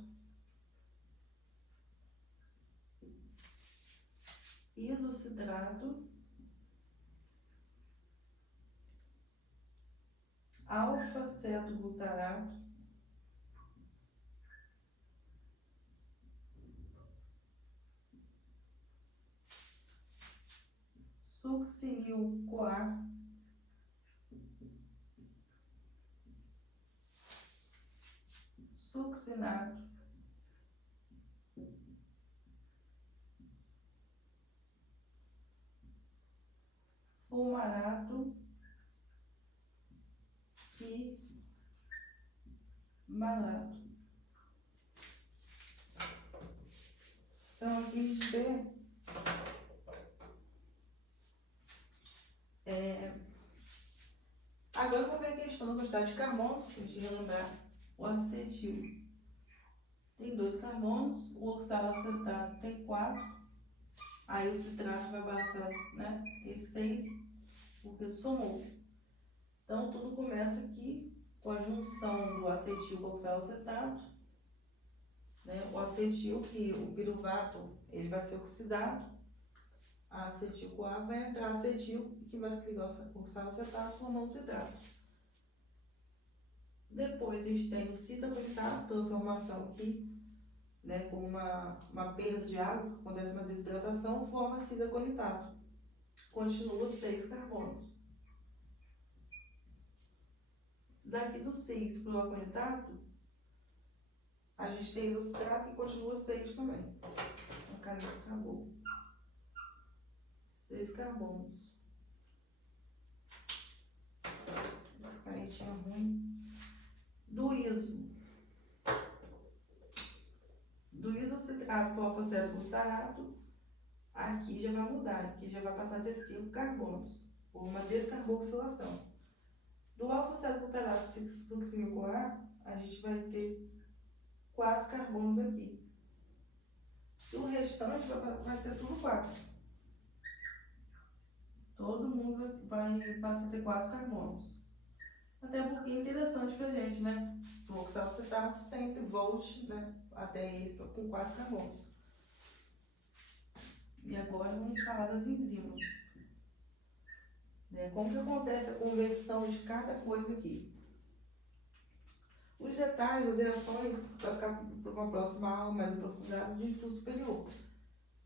isocitrato, alfa-cetoglutarato, succinil-CoA, succinato, fumarato e malato. Então, aqui a gente vê agora vamos ver a questão da quantidade de carbonos, para a gente relembrar. O acetil tem 2 carbonos, o oxalacetato tem 4, aí o citrato vai passar, né, tem 6, porque somou. Então, tudo começa aqui com a junção do acetil com o oxalacetato, né, o acetil, que o piruvato, ele vai ser oxidado, a acetil-CoA vai entrar acetil, que vai se ligar ao oxalacetato, formando o citrato. Depois a gente tem o cis-aconitato, transformação aqui, né, com uma perda de água, acontece uma desidratação, forma cis-aconitato. Continua 6 carbonos. Daqui do cis para o aconitato, a gente tem isocitrato que continua 6 também. A caneta acabou. 6 carbonos. Essa canetinha ruim. Do isocitrato para o alfa-cetoglutarato, aqui já vai mudar, aqui já vai passar a ter 5 carbonos, por uma descarboxilação. Do alfa-cetoglutarato succinil-CoA, a gente vai ter 4 carbonos aqui. O restante vai ser tudo 4. Todo mundo vai passar a ter 4 carbonos. Até porque é interessante pra gente, né? O oxalacetato sempre volte, né, até ele com 4 carbonos. E agora vamos falar das enzimas. Como que acontece a conversão de cada coisa aqui? Os detalhes das reações vai ficar para uma próxima aula mais aprofundada de ensino superior.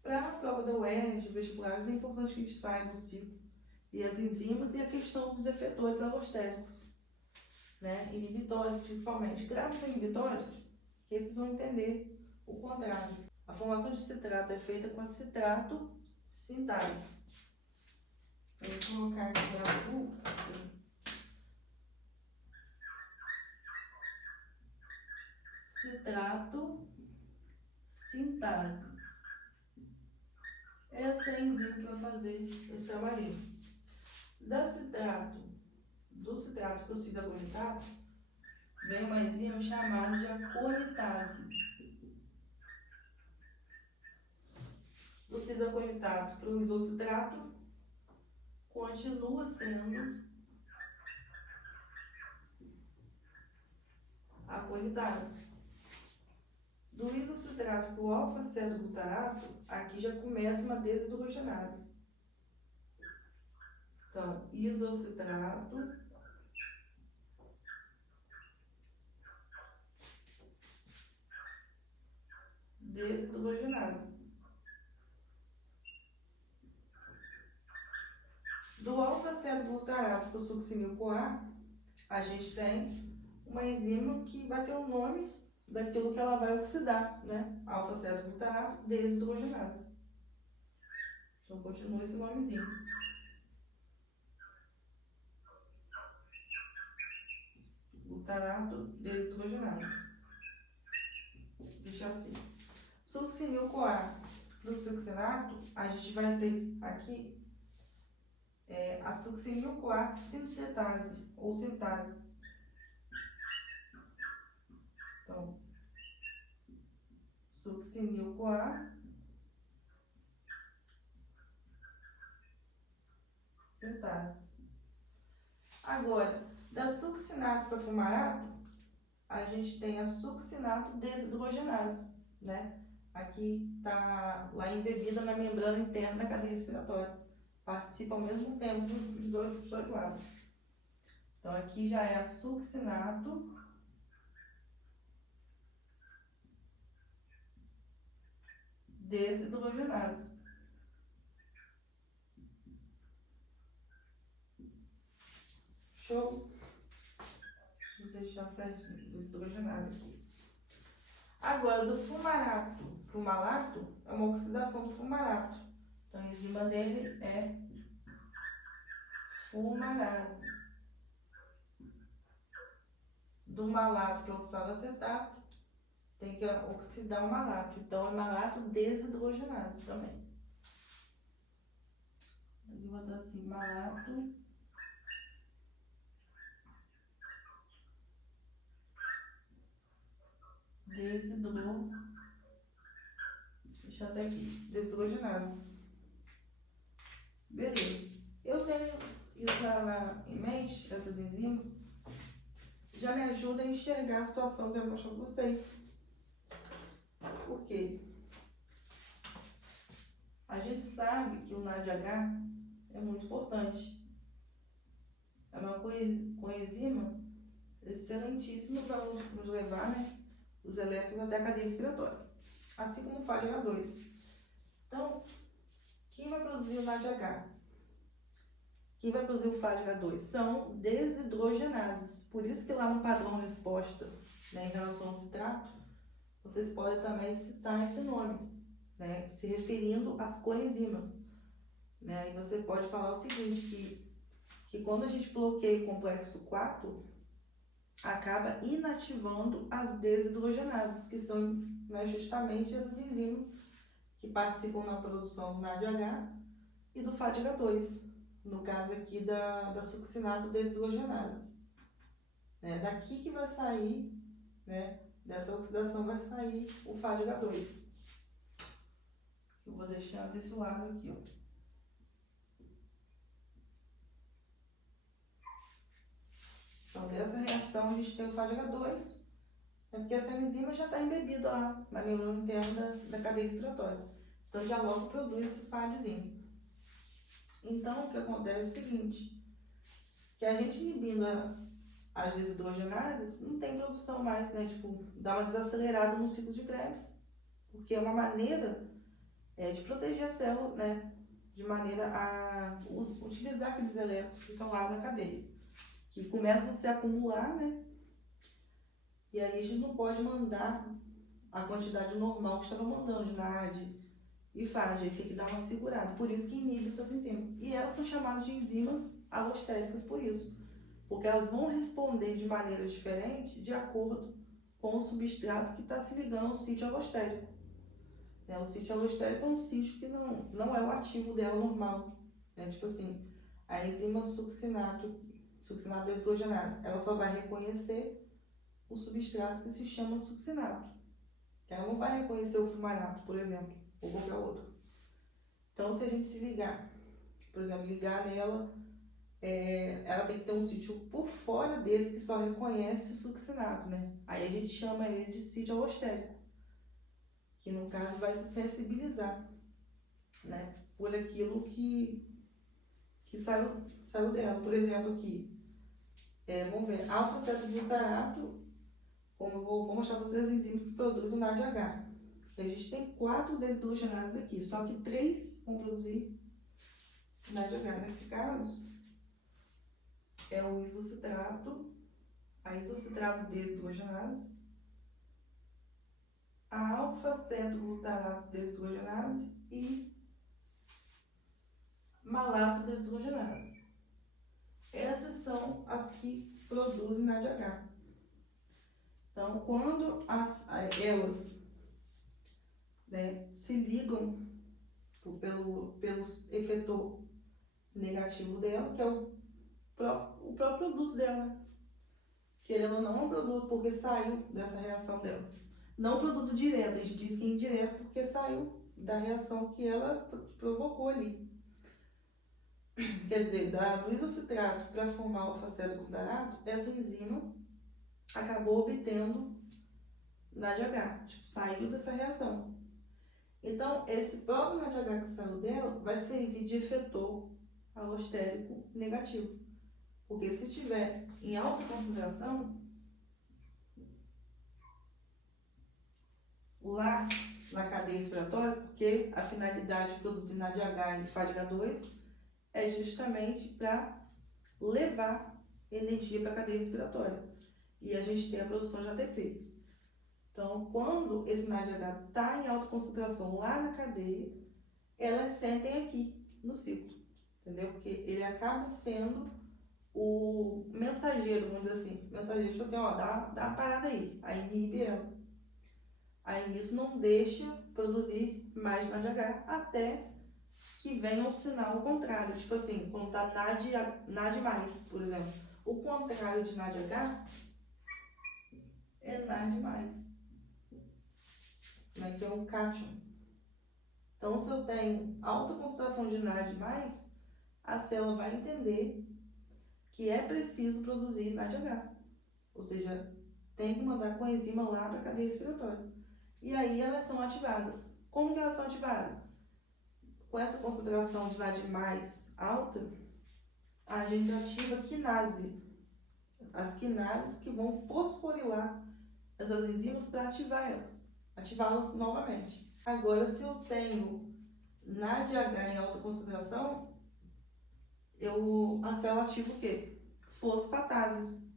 Para a prova da UERJ, vestibulares, é importante que a gente saiba o ciclo e as enzimas e a questão dos efetores alostéricos, né? Inibitórios, principalmente. Gravos inibitórios, que esses vão entender o contrário. A formação de citrato é feita com a citrato sintase. Eu vou colocar aqui o grafo. Citrato sintase. Essa é a enzima que vai fazer esse trabalhinho. Do citrato para o cisaconitato, vem uma enzima chamada de aconitase. Do cisaconitato para o isocitrato, continua sendo aconitase. Do isocitrato para o alfa-cetoglutarato, aqui já começa uma desidrogenase. Então, isocitrato desidrogenase. Do alfa-cetoglutarato para o succinil-CoA, a gente tem uma enzima que vai ter o nome daquilo que ela vai oxidar, né? Alfa-cetoglutarato desidrogenase. Então, continua esse nomezinho. Glutarato desidrogenase. Deixa assim. Succinil-CoA do succinato, a gente vai ter aqui a succinil-CoA sintetase ou sintase. Então, succinil-CoA sintase. Agora, da succinato para fumarato, a gente tem a succinato desidrogenase, né? Aqui está lá embebida na membrana interna da cadeia respiratória. Participa ao mesmo tempo dos dois lados. Então, aqui já é a succinato desidrogenase. Show? Vou deixar certinho, desidrogenase aqui. Agora, do fumarato para o malato, é uma oxidação do fumarato. Então, a enzima dele é fumarase. Do malato para o oxaloacetato, tem que oxidar o malato. Então, é malato desidrogenase também. Então, eu vou botar assim, malato deixa até aqui, desidrogenase. Beleza. Eu tenho isso lá em mente, essas enzimas, já me ajuda a enxergar a situação que eu mostro para vocês. Por quê? A gente sabe que o NADH é muito importante. É uma coenzima excelentíssima para nos levar, né, os elétrons até a cadeia respiratória, assim como o FADH2. Então, quem vai produzir o NADH? Quem vai produzir o FADH2? São desidrogenases. Por isso que lá no padrão resposta, né, em relação ao citrato, vocês podem também citar esse nome, né, se referindo às coenzimas. Né? E você pode falar o seguinte, que quando a gente bloqueia o complexo 4, acaba inativando as desidrogenases, que são, né, justamente essas enzimas que participam na produção do NADH e do FADH2, no caso aqui da succinato desidrogenase. Daqui que vai sair, né, dessa oxidação vai sair o FADH2. Eu vou deixar desse lado aqui, ó. Então, dessa reação, a gente tem o FADH2, porque essa enzima já está embebida lá na membrana interna da cadeia respiratória. Então, já logo produz esse FADzinho. Então, o que acontece é o seguinte, que a gente inibindo as desidrogenases, não tem produção mais, né? Tipo, dá uma desacelerada no ciclo de Krebs, porque é uma maneira de proteger a célula, né? de maneira a utilizar aqueles elétrons que estão lá na cadeia, que começam a se acumular, né? E aí a gente não pode mandar a quantidade normal que estava mandando de NAD e FAD, aí tem que dar uma segurada, por isso que inibe essas enzimas. E elas são chamadas de enzimas alostéricas por isso, porque elas vão responder de maneira diferente de acordo com o substrato que está se ligando ao sítio alostérico. O sítio alostérico é um sítio que não é o ativo dela normal. Tipo assim, a enzima succinato deshidrogenase, ela só vai reconhecer o substrato que se chama succinato. Ela não vai reconhecer o fumarato, por exemplo, ou qualquer outro. Então, se a gente se ligar, por exemplo, ligar nela, ela tem que ter um sítio por fora desse que só reconhece o succinato, né? Aí a gente chama ele de sítio alostérico, que no caso vai se sensibilizar, né, por aquilo que saiu dela. Por exemplo, aqui, vamos ver, alfa-cetoglutarato, como eu vou mostrar para vocês as enzimas que produzem o NADH. A gente tem 4 desidrogenases aqui, só que 3 vão produzir NADH. Nesse caso, é o isocitrato, a isocitrato desidrogenase, a alfa-cetoglutarato desidrogenase e malato desidrogenase. Essas são as que produzem NADH. Então, quando elas, né, se ligam pelo efetor negativo dela, que é o próprio produto dela, né? Querendo ou não, é um produto porque saiu dessa reação dela. Não produto direto, a gente diz que é indireto porque saiu da reação que ela provocou ali. Quer dizer, do isocitrato para formar o alfa-cetoglutarato, essa enzima acabou obtendo NADH, saiu dessa reação. Então, esse próprio NADH que saiu dela vai servir de efetor alostérico negativo. Porque se tiver em alta concentração, lá na cadeia respiratória, porque a finalidade de produzir NADH e FADH2 é justamente para levar energia para a cadeia respiratória. E a gente tem a produção de ATP. Então, quando esse NADH está em alta concentração lá na cadeia, elas sentem aqui no ciclo, entendeu? Porque ele acaba sendo o mensageiro, vamos dizer assim. Mensageiro, tipo assim, ó, dá uma parada aí inibe ela. Aí nisso não deixa produzir mais NADH até que venha um sinal contrário. Tipo assim, quando tá NAD+, por exemplo. O contrário de NADH é NAD+, né, que é um cátion. Então, se eu tenho alta concentração de NAD+, a célula vai entender que é preciso produzir NADH. Ou seja, tem que mandar coenzima lá para a cadeia respiratória. E aí elas são ativadas. Como que elas são ativadas? Com essa concentração de NAD+ alta, a gente ativa quinase. As quinases que vão fosforilar essas enzimas para ativá-las novamente. Agora, se eu tenho NADH em alta concentração, a célula ativa o quê? Fosfatases.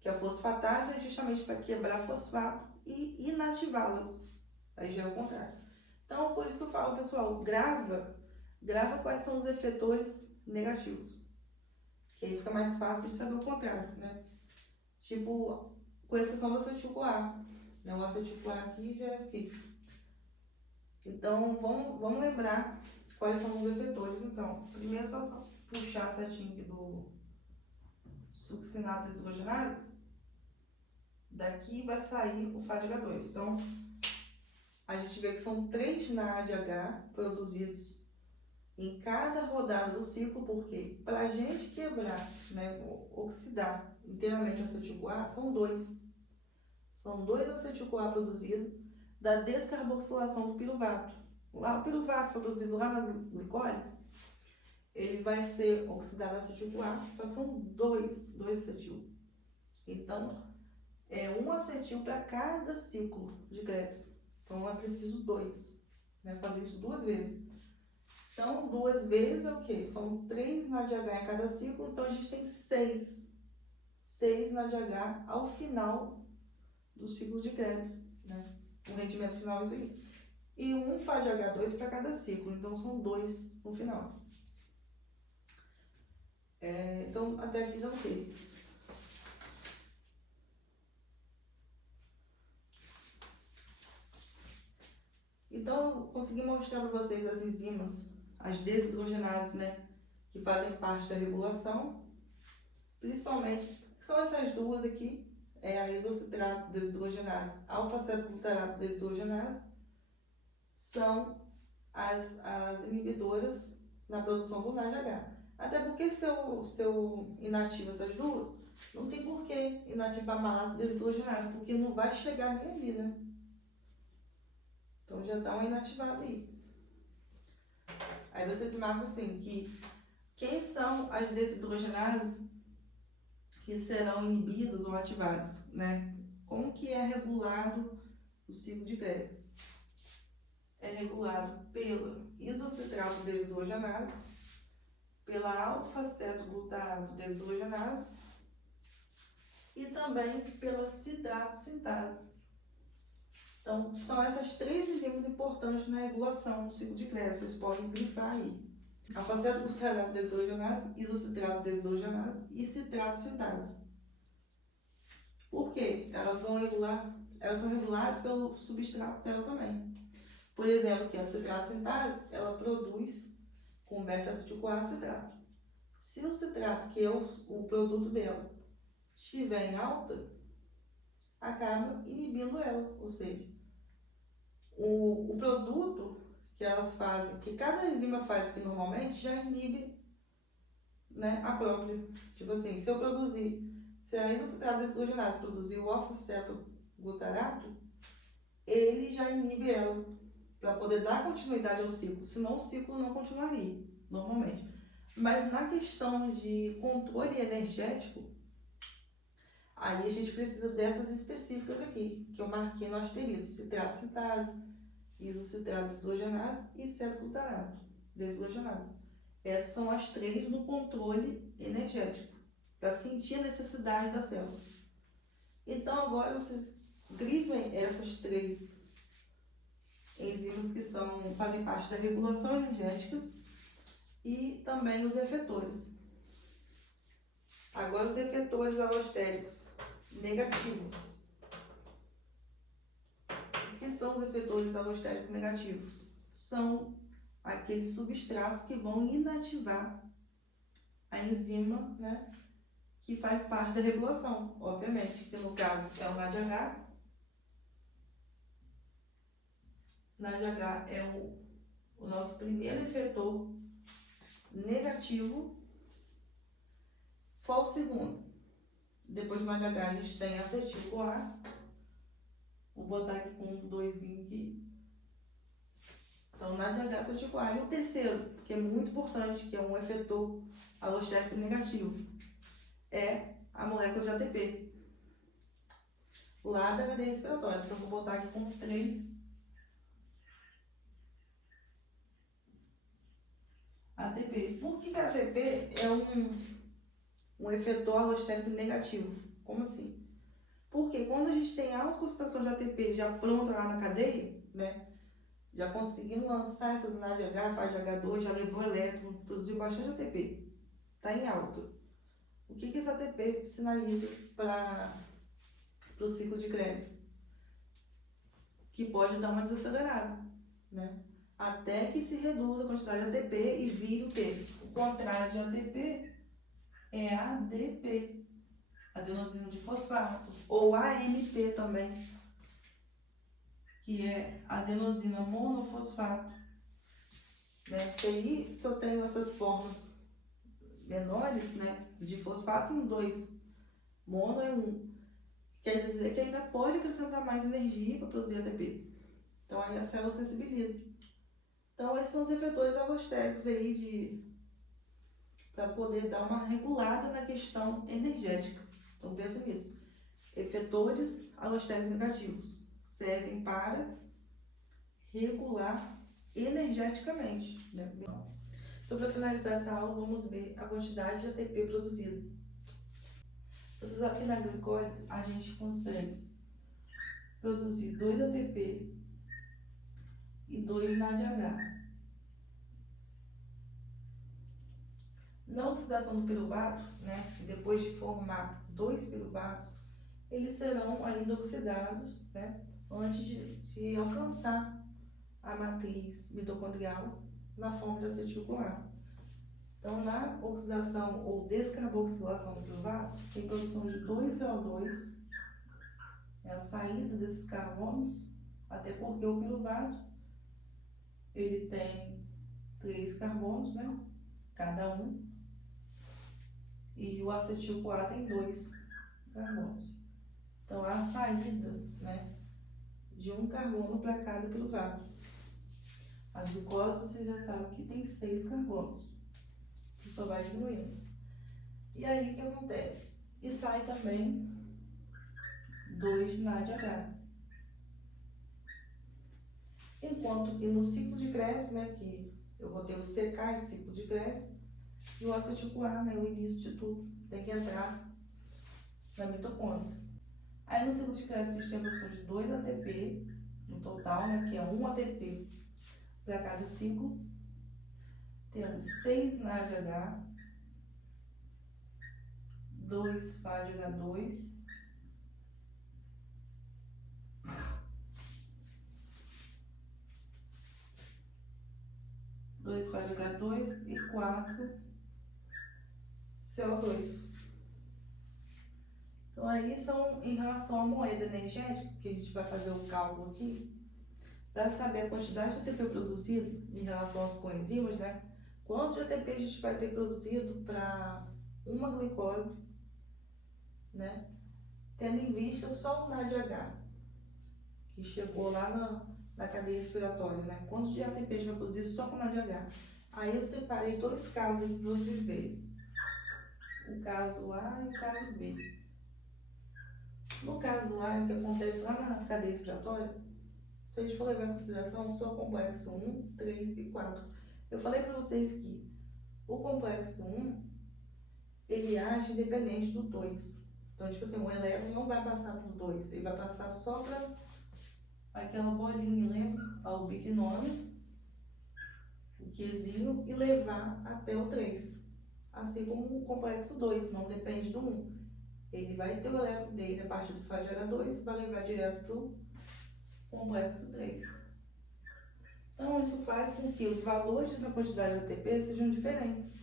Que a fosfatase é justamente para quebrar fosfato e inativá-las. Aí já é o contrário. Então, por isso que eu falo, pessoal, grava quais são os efetores negativos. Que aí fica mais fácil de saber o contrário, né? Tipo, com exceção do acetil-CoA. O acetil-CoA aqui já é fixo. Então, vamos lembrar quais são os efetores, então. Primeiro, só puxar a setinha aqui do succinato deshidrogenase. Daqui vai sair o FADH2. Então, a gente vê que são 3 NADH produzidos em cada rodada do ciclo, porque para a gente quebrar, né, oxidar inteiramente o acetil-CoA, são 2. São 2 acetil-CoA produzidos da descarboxilação do piruvato. Lá, o piruvato foi produzido lá na glicólise, ele vai ser oxidado a acetil-CoA, só que são 2 acetil. Então, é um acetil para cada ciclo de Krebs. Então, é preciso 2, né, fazer isso 2 vezes. Então, 2 vezes é o quê? São 3 NADH em cada ciclo, então a gente tem 6 NADH ao final do ciclo de Krebs, né? O rendimento final é isso aí. E 1 FADH2 para cada ciclo, então são 2 no final. Então, até aqui já ok. Então, consegui mostrar para vocês as enzimas, as desidrogenases, né, que fazem parte da regulação, principalmente, são essas duas aqui, a isocitrato desidrogenase, alfa-cetoglutarato desidrogenase, são as inibidoras na produção do NADH. Até porque se eu inativo essas duas, não tem por que inativar malato desidrogenase, porque não vai chegar nem ali, né? Então já dá uma inativada aí. Aí vocês marcam assim, que quem são as desidrogenases que serão inibidas ou ativadas, né? Como que é regulado o ciclo de Krebs? É regulado pela isocitrato desidrogenase, pela alfa-cetoglutarato desidrogenase e também pela citrato sintase. Então, são essas 3 enzimas importantes na regulação do ciclo de Krebs, vocês podem grifar aí. Alfa-cetoglutarato desidrogenase, isocitrato desidrogenase e citrato sintase. Por quê? Elas são reguladas pelo substrato dela também. Por exemplo, que a citrato sintase, ela produz com beta-acetil-CoA citrato. Se o citrato, que é o produto dela, estiver em alta, acaba inibindo ela, ou seja, o produto que elas fazem, que cada enzima faz aqui normalmente, já inibe, né, a própria. Tipo assim, se a isocitrato desidrogenase produzir o alfa-cetoglutarato, ele já inibe ela, para poder dar continuidade ao ciclo, senão o ciclo não continuaria, normalmente. Mas na questão de controle energético, aí a gente precisa dessas específicas aqui, que eu marquei no asterisco: citrato sintase, isocitrato desidrogenase e cetoglutarato desidrogenase. Essas são as 3 no controle energético, para sentir a necessidade da célula. Então agora vocês grifem essas 3 enzimas que fazem parte da regulação energética e também os efetores. Agora os efetores alostéricos negativos. O que são os efetores alostéricos negativos? São aqueles substratos que vão inativar a enzima, né, que faz parte da regulação, obviamente, que no caso é o NADH. NADH é o nosso primeiro efetor negativo. Qual o segundo? Depois do NADH a gente tem acetil-CoA. Vou botar aqui com um 2 aqui. Então, NADH, acetil-CoA. E o terceiro, que é muito importante, que é um efetor alostérico negativo, é a molécula de ATP, lá da cadeia respiratória. Então, eu vou botar aqui com 3 ATP. Por que a ATP é um efetor alostérico negativo? Como assim? Porque quando a gente tem alta concentração de ATP já pronta lá na cadeia, né, já conseguimos lançar essas NADH, FADH2, já levou elétron, produziu bastante ATP, está em alta. O que esse ATP sinaliza para o ciclo de Krebs? Que pode dar uma desacelerada, né? Até que se reduza a quantidade de ATP e vire o quê? O contrário de ATP é ADP, adenosina de fosfato, ou AMP também, que é adenosina monofosfato, né? Porque aí, se eu tenho essas formas menores, né, de fosfato, são 2, mono é 1. Quer dizer que ainda pode acrescentar mais energia para produzir ATP. Então aí a célula sensibiliza. Então esses são os efetores alostéricos aí para poder dar uma regulada na questão energética. Então pensa nisso. Efetores alostéricos negativos servem para regular energeticamente, né? Então, para finalizar essa aula, vamos ver a quantidade de ATP produzida. Você sabe que na glicólise a gente consegue produzir 2 ATP e 2 NADH. Na oxidação do piruvato, né, depois de formar 2 piruvatos, eles serão ainda oxidados, né, antes de alcançar a matriz mitocondrial na forma de acetil-CoA. Então, na oxidação ou descarboxilação do piruvato, tem produção de 2 CO2, é a saída desses carbonos, até porque o piruvato ele tem 3 carbonos, né, cada um, e o acetil-CoA tem 2 carbonos. Então, a saída, né, de um carbono para cada piruvato. A glucose, você já sabe que tem 6 carbonos, que só vai diminuindo. E aí, o que acontece? E sai também 2 NADH. Enquanto que no ciclo de Krebs, né, que eu vou ter o CK em ciclo de Krebs, e o acetil-CoA, né, o início de tudo, tem que entrar na mitocôndria. Aí no ciclo de Krebs vocês têm a produção de 2 ATP no total, né, que é 1 ATP para cada ciclo. Temos 6 NADH, 2 FADH2, 2 FADH2 e 4 CO2. Então aí são em relação à moeda energética, que a gente vai fazer o cálculo aqui, para saber a quantidade de ATP produzido em relação aos coenzimas, né? Quanto de ATP a gente vai ter produzido para uma glicose, né? Tendo em vista só o NADH, que chegou lá na cadeia respiratória, né? Quanto de ATP a gente vai produzir só com NADH? Aí eu separei 2 casos aqui para vocês verem. O caso A e o caso B. No caso A, o que acontece lá na cadeia respiratória, se a gente for levar em consideração só o complexo 1, 3 e 4. Eu falei para vocês que o complexo 1, ele age independente do 2. Então, tipo assim, o elétron não vai passar para o 2, ele vai passar só para aquela bolinha, lembra? Ao biquinômio, o Qzinho, e levar até o 3. Assim como o complexo 2, não depende do 1. Ele vai ter o elétron dele a partir do FADH2 e vai levar direto para o complexo 3. Então, isso faz com que os valores da quantidade de ATP sejam diferentes.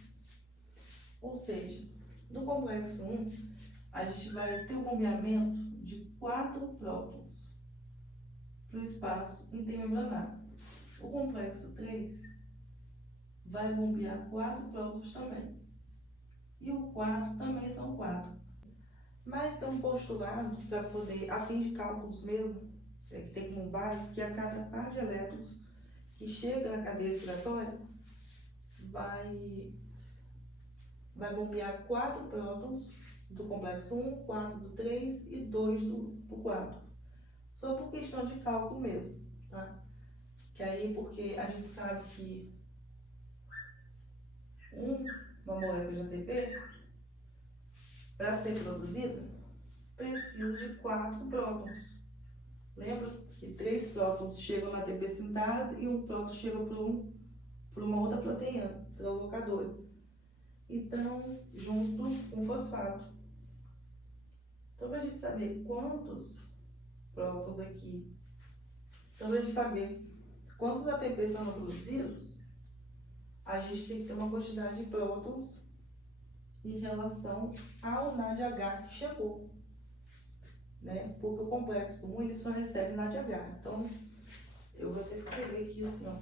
Ou seja, no complexo 1, a gente vai ter um bombeamento de 4 prótons para o espaço intermembranário. O complexo 3 vai bombear 4 prótons também. E o 4 também são 4. Mas tem um postulado para poder, a fim de cálculos mesmo, que tem como base que a cada par de elétrons que chega na cadeia respiratória vai bombear 4 prótons do complexo 1, 4 do 3 e 2 do 4. Só por questão de cálculo mesmo, tá? Que aí, porque a gente sabe que uma molécula de ATP, para ser produzida, precisa de 4 prótons. Lembra que 3 prótons chegam na ATP sintase e um próton chega para uma outra proteína translocadora. Então, junto com fosfato. Então, para a gente saber quantos prótons aqui, então para a gente saber quantos ATP são produzidos, a gente tem que ter uma quantidade de prótons em relação ao NADH que chegou, né? Porque o complexo 1 ele só recebe NADH. Então, eu vou até escrever aqui assim, ó.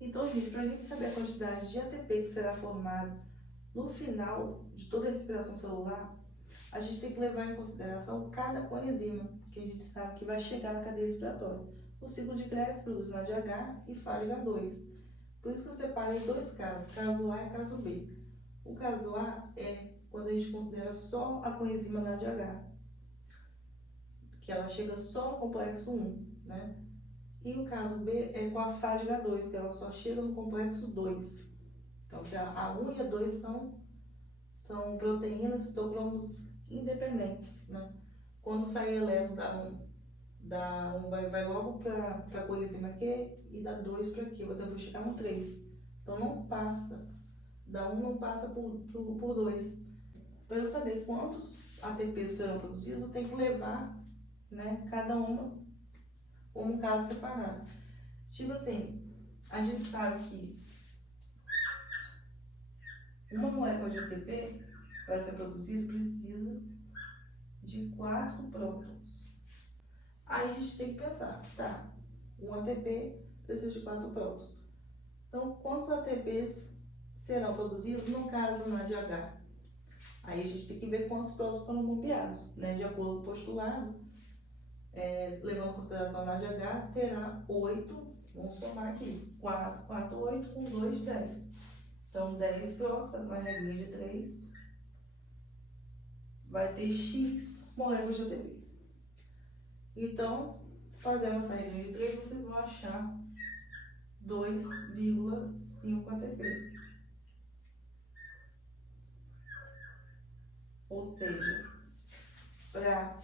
Então, gente, para a gente saber a quantidade de ATP que será formado no final de toda a respiração celular, a gente tem que levar em consideração cada coenzima que a gente sabe que vai chegar na cadeia respiratória. O ciclo de crédito produz NADH e FADH2. Por isso que eu separei dois casos, caso A e caso B. O caso A é quando a gente considera só a coenzima NADH, que ela chega só no complexo 1, né? E o caso B é com a FADH2, que ela só chega no complexo 2. Então, a 1 e a 2 são proteínas citocromos independentes, né? Quando sai elétron da 1 vai logo para a coenzima Q e da 2 para Q, vai depois chegar no 3. Então, não passa, da 1 não passa por 2. Para eu saber quantos ATPs serão produzidos, eu tenho que levar, né, cada uma como um caso separado. Tipo assim, a gente sabe que uma molécula de ATP para ser produzida precisa de 4 prótons. Aí a gente tem que pensar, tá, um ATP precisa de 4 prótons. Então, quantos ATPs serão produzidos no caso NADH? Aí a gente tem que ver quantos prótons foram bombeados, né? De acordo com o postulado, levando em consideração a NADH, terá 8, vamos somar aqui, 4, 4, 8, com 2, 10. Então, 10 prótons, faz uma regrinha de 3, vai ter X moléculas de ATP. Então, fazendo essa regra de 3, vocês vão achar 2,5 ATP. Ou seja, para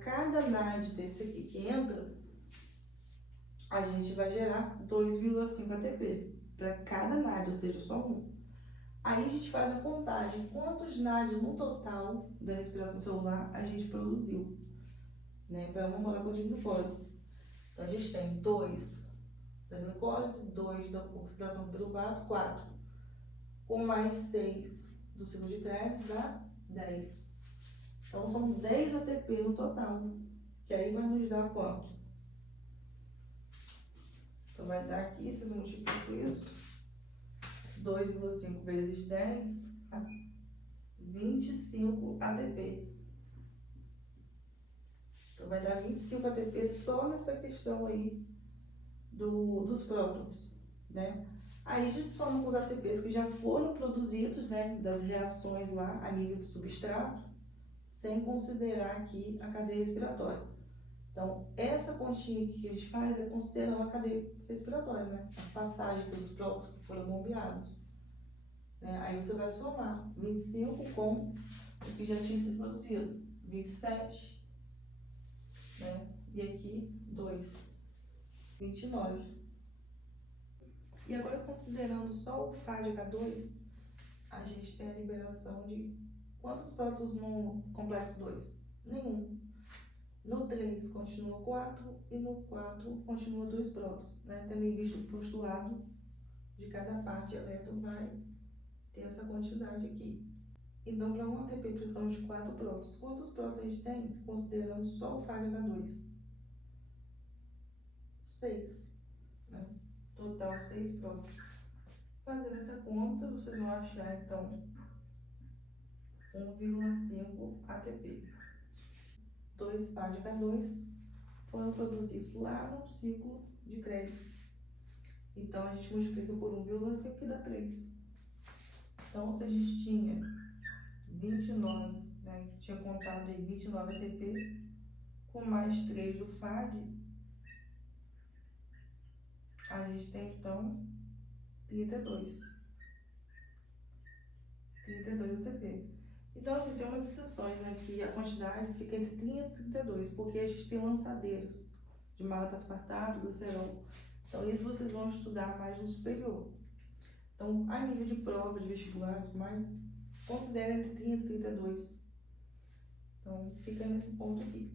cada NAD desse aqui que entra, a gente vai gerar 2,5 ATP. Para cada NAD, ou seja, só um. Aí a gente faz a contagem, quantos NAD no total da respiração celular a gente produziu, né, para uma molécula de glucose. Então, a gente tem 2 da glicólise, 2 da oxidação do piruvato, 4. Com mais 6 do ciclo de Krebs, dá 10. Então, são 10 ATP no total, que aí vai nos dar quanto? Então, vai dar aqui, vocês multiplicam isso, 2,5 vezes 10, 25 ATP. Então, vai dar 25 ATP só nessa questão aí dos prótons, né? Aí a gente soma com os ATPs que já foram produzidos, né, das reações lá a nível do substrato, sem considerar aqui a cadeia respiratória. Então, essa continha aqui que a gente faz é considerando a cadeia respiratória, né? As passagens dos prótons que foram bombeados. Né? Aí você vai somar 25 com o que já tinha sido produzido, 27, né? E aqui 2, 29. E agora, considerando só o FADH2, a gente tem a liberação de quantos prótons no complexo 2? Nenhum. No 3 continua 4 e no 4 continua 2 prótons, né? Tendo em vista o postulado de cada parte, elétron vai ter essa quantidade aqui. Então, para um ATP precisamos de 4 prótons. Quantos prótons a gente tem, considerando só o FADH2? 6, né? Total 6 prótons. Fazendo essa conta, vocês vão achar, então, 1,5 ATP. 2 FADH2 foram produzidos lá no ciclo de Krebs. Então, a gente multiplica por 1,5 que dá 3. Então, se a gente tinha 29, né, tinha contado aí 29 ATP, com mais 3 do FAD, a gente tem, então, 32 ATP. Então, assim, tem umas exceções, né, que a quantidade fica entre 30 e 32, porque a gente tem lançadeiros de malataspartato, glucerol. Então, isso vocês vão estudar mais no superior. Então, a nível de prova, de vestibular, mas considera entre 30 e 32. Então, fica nesse ponto aqui.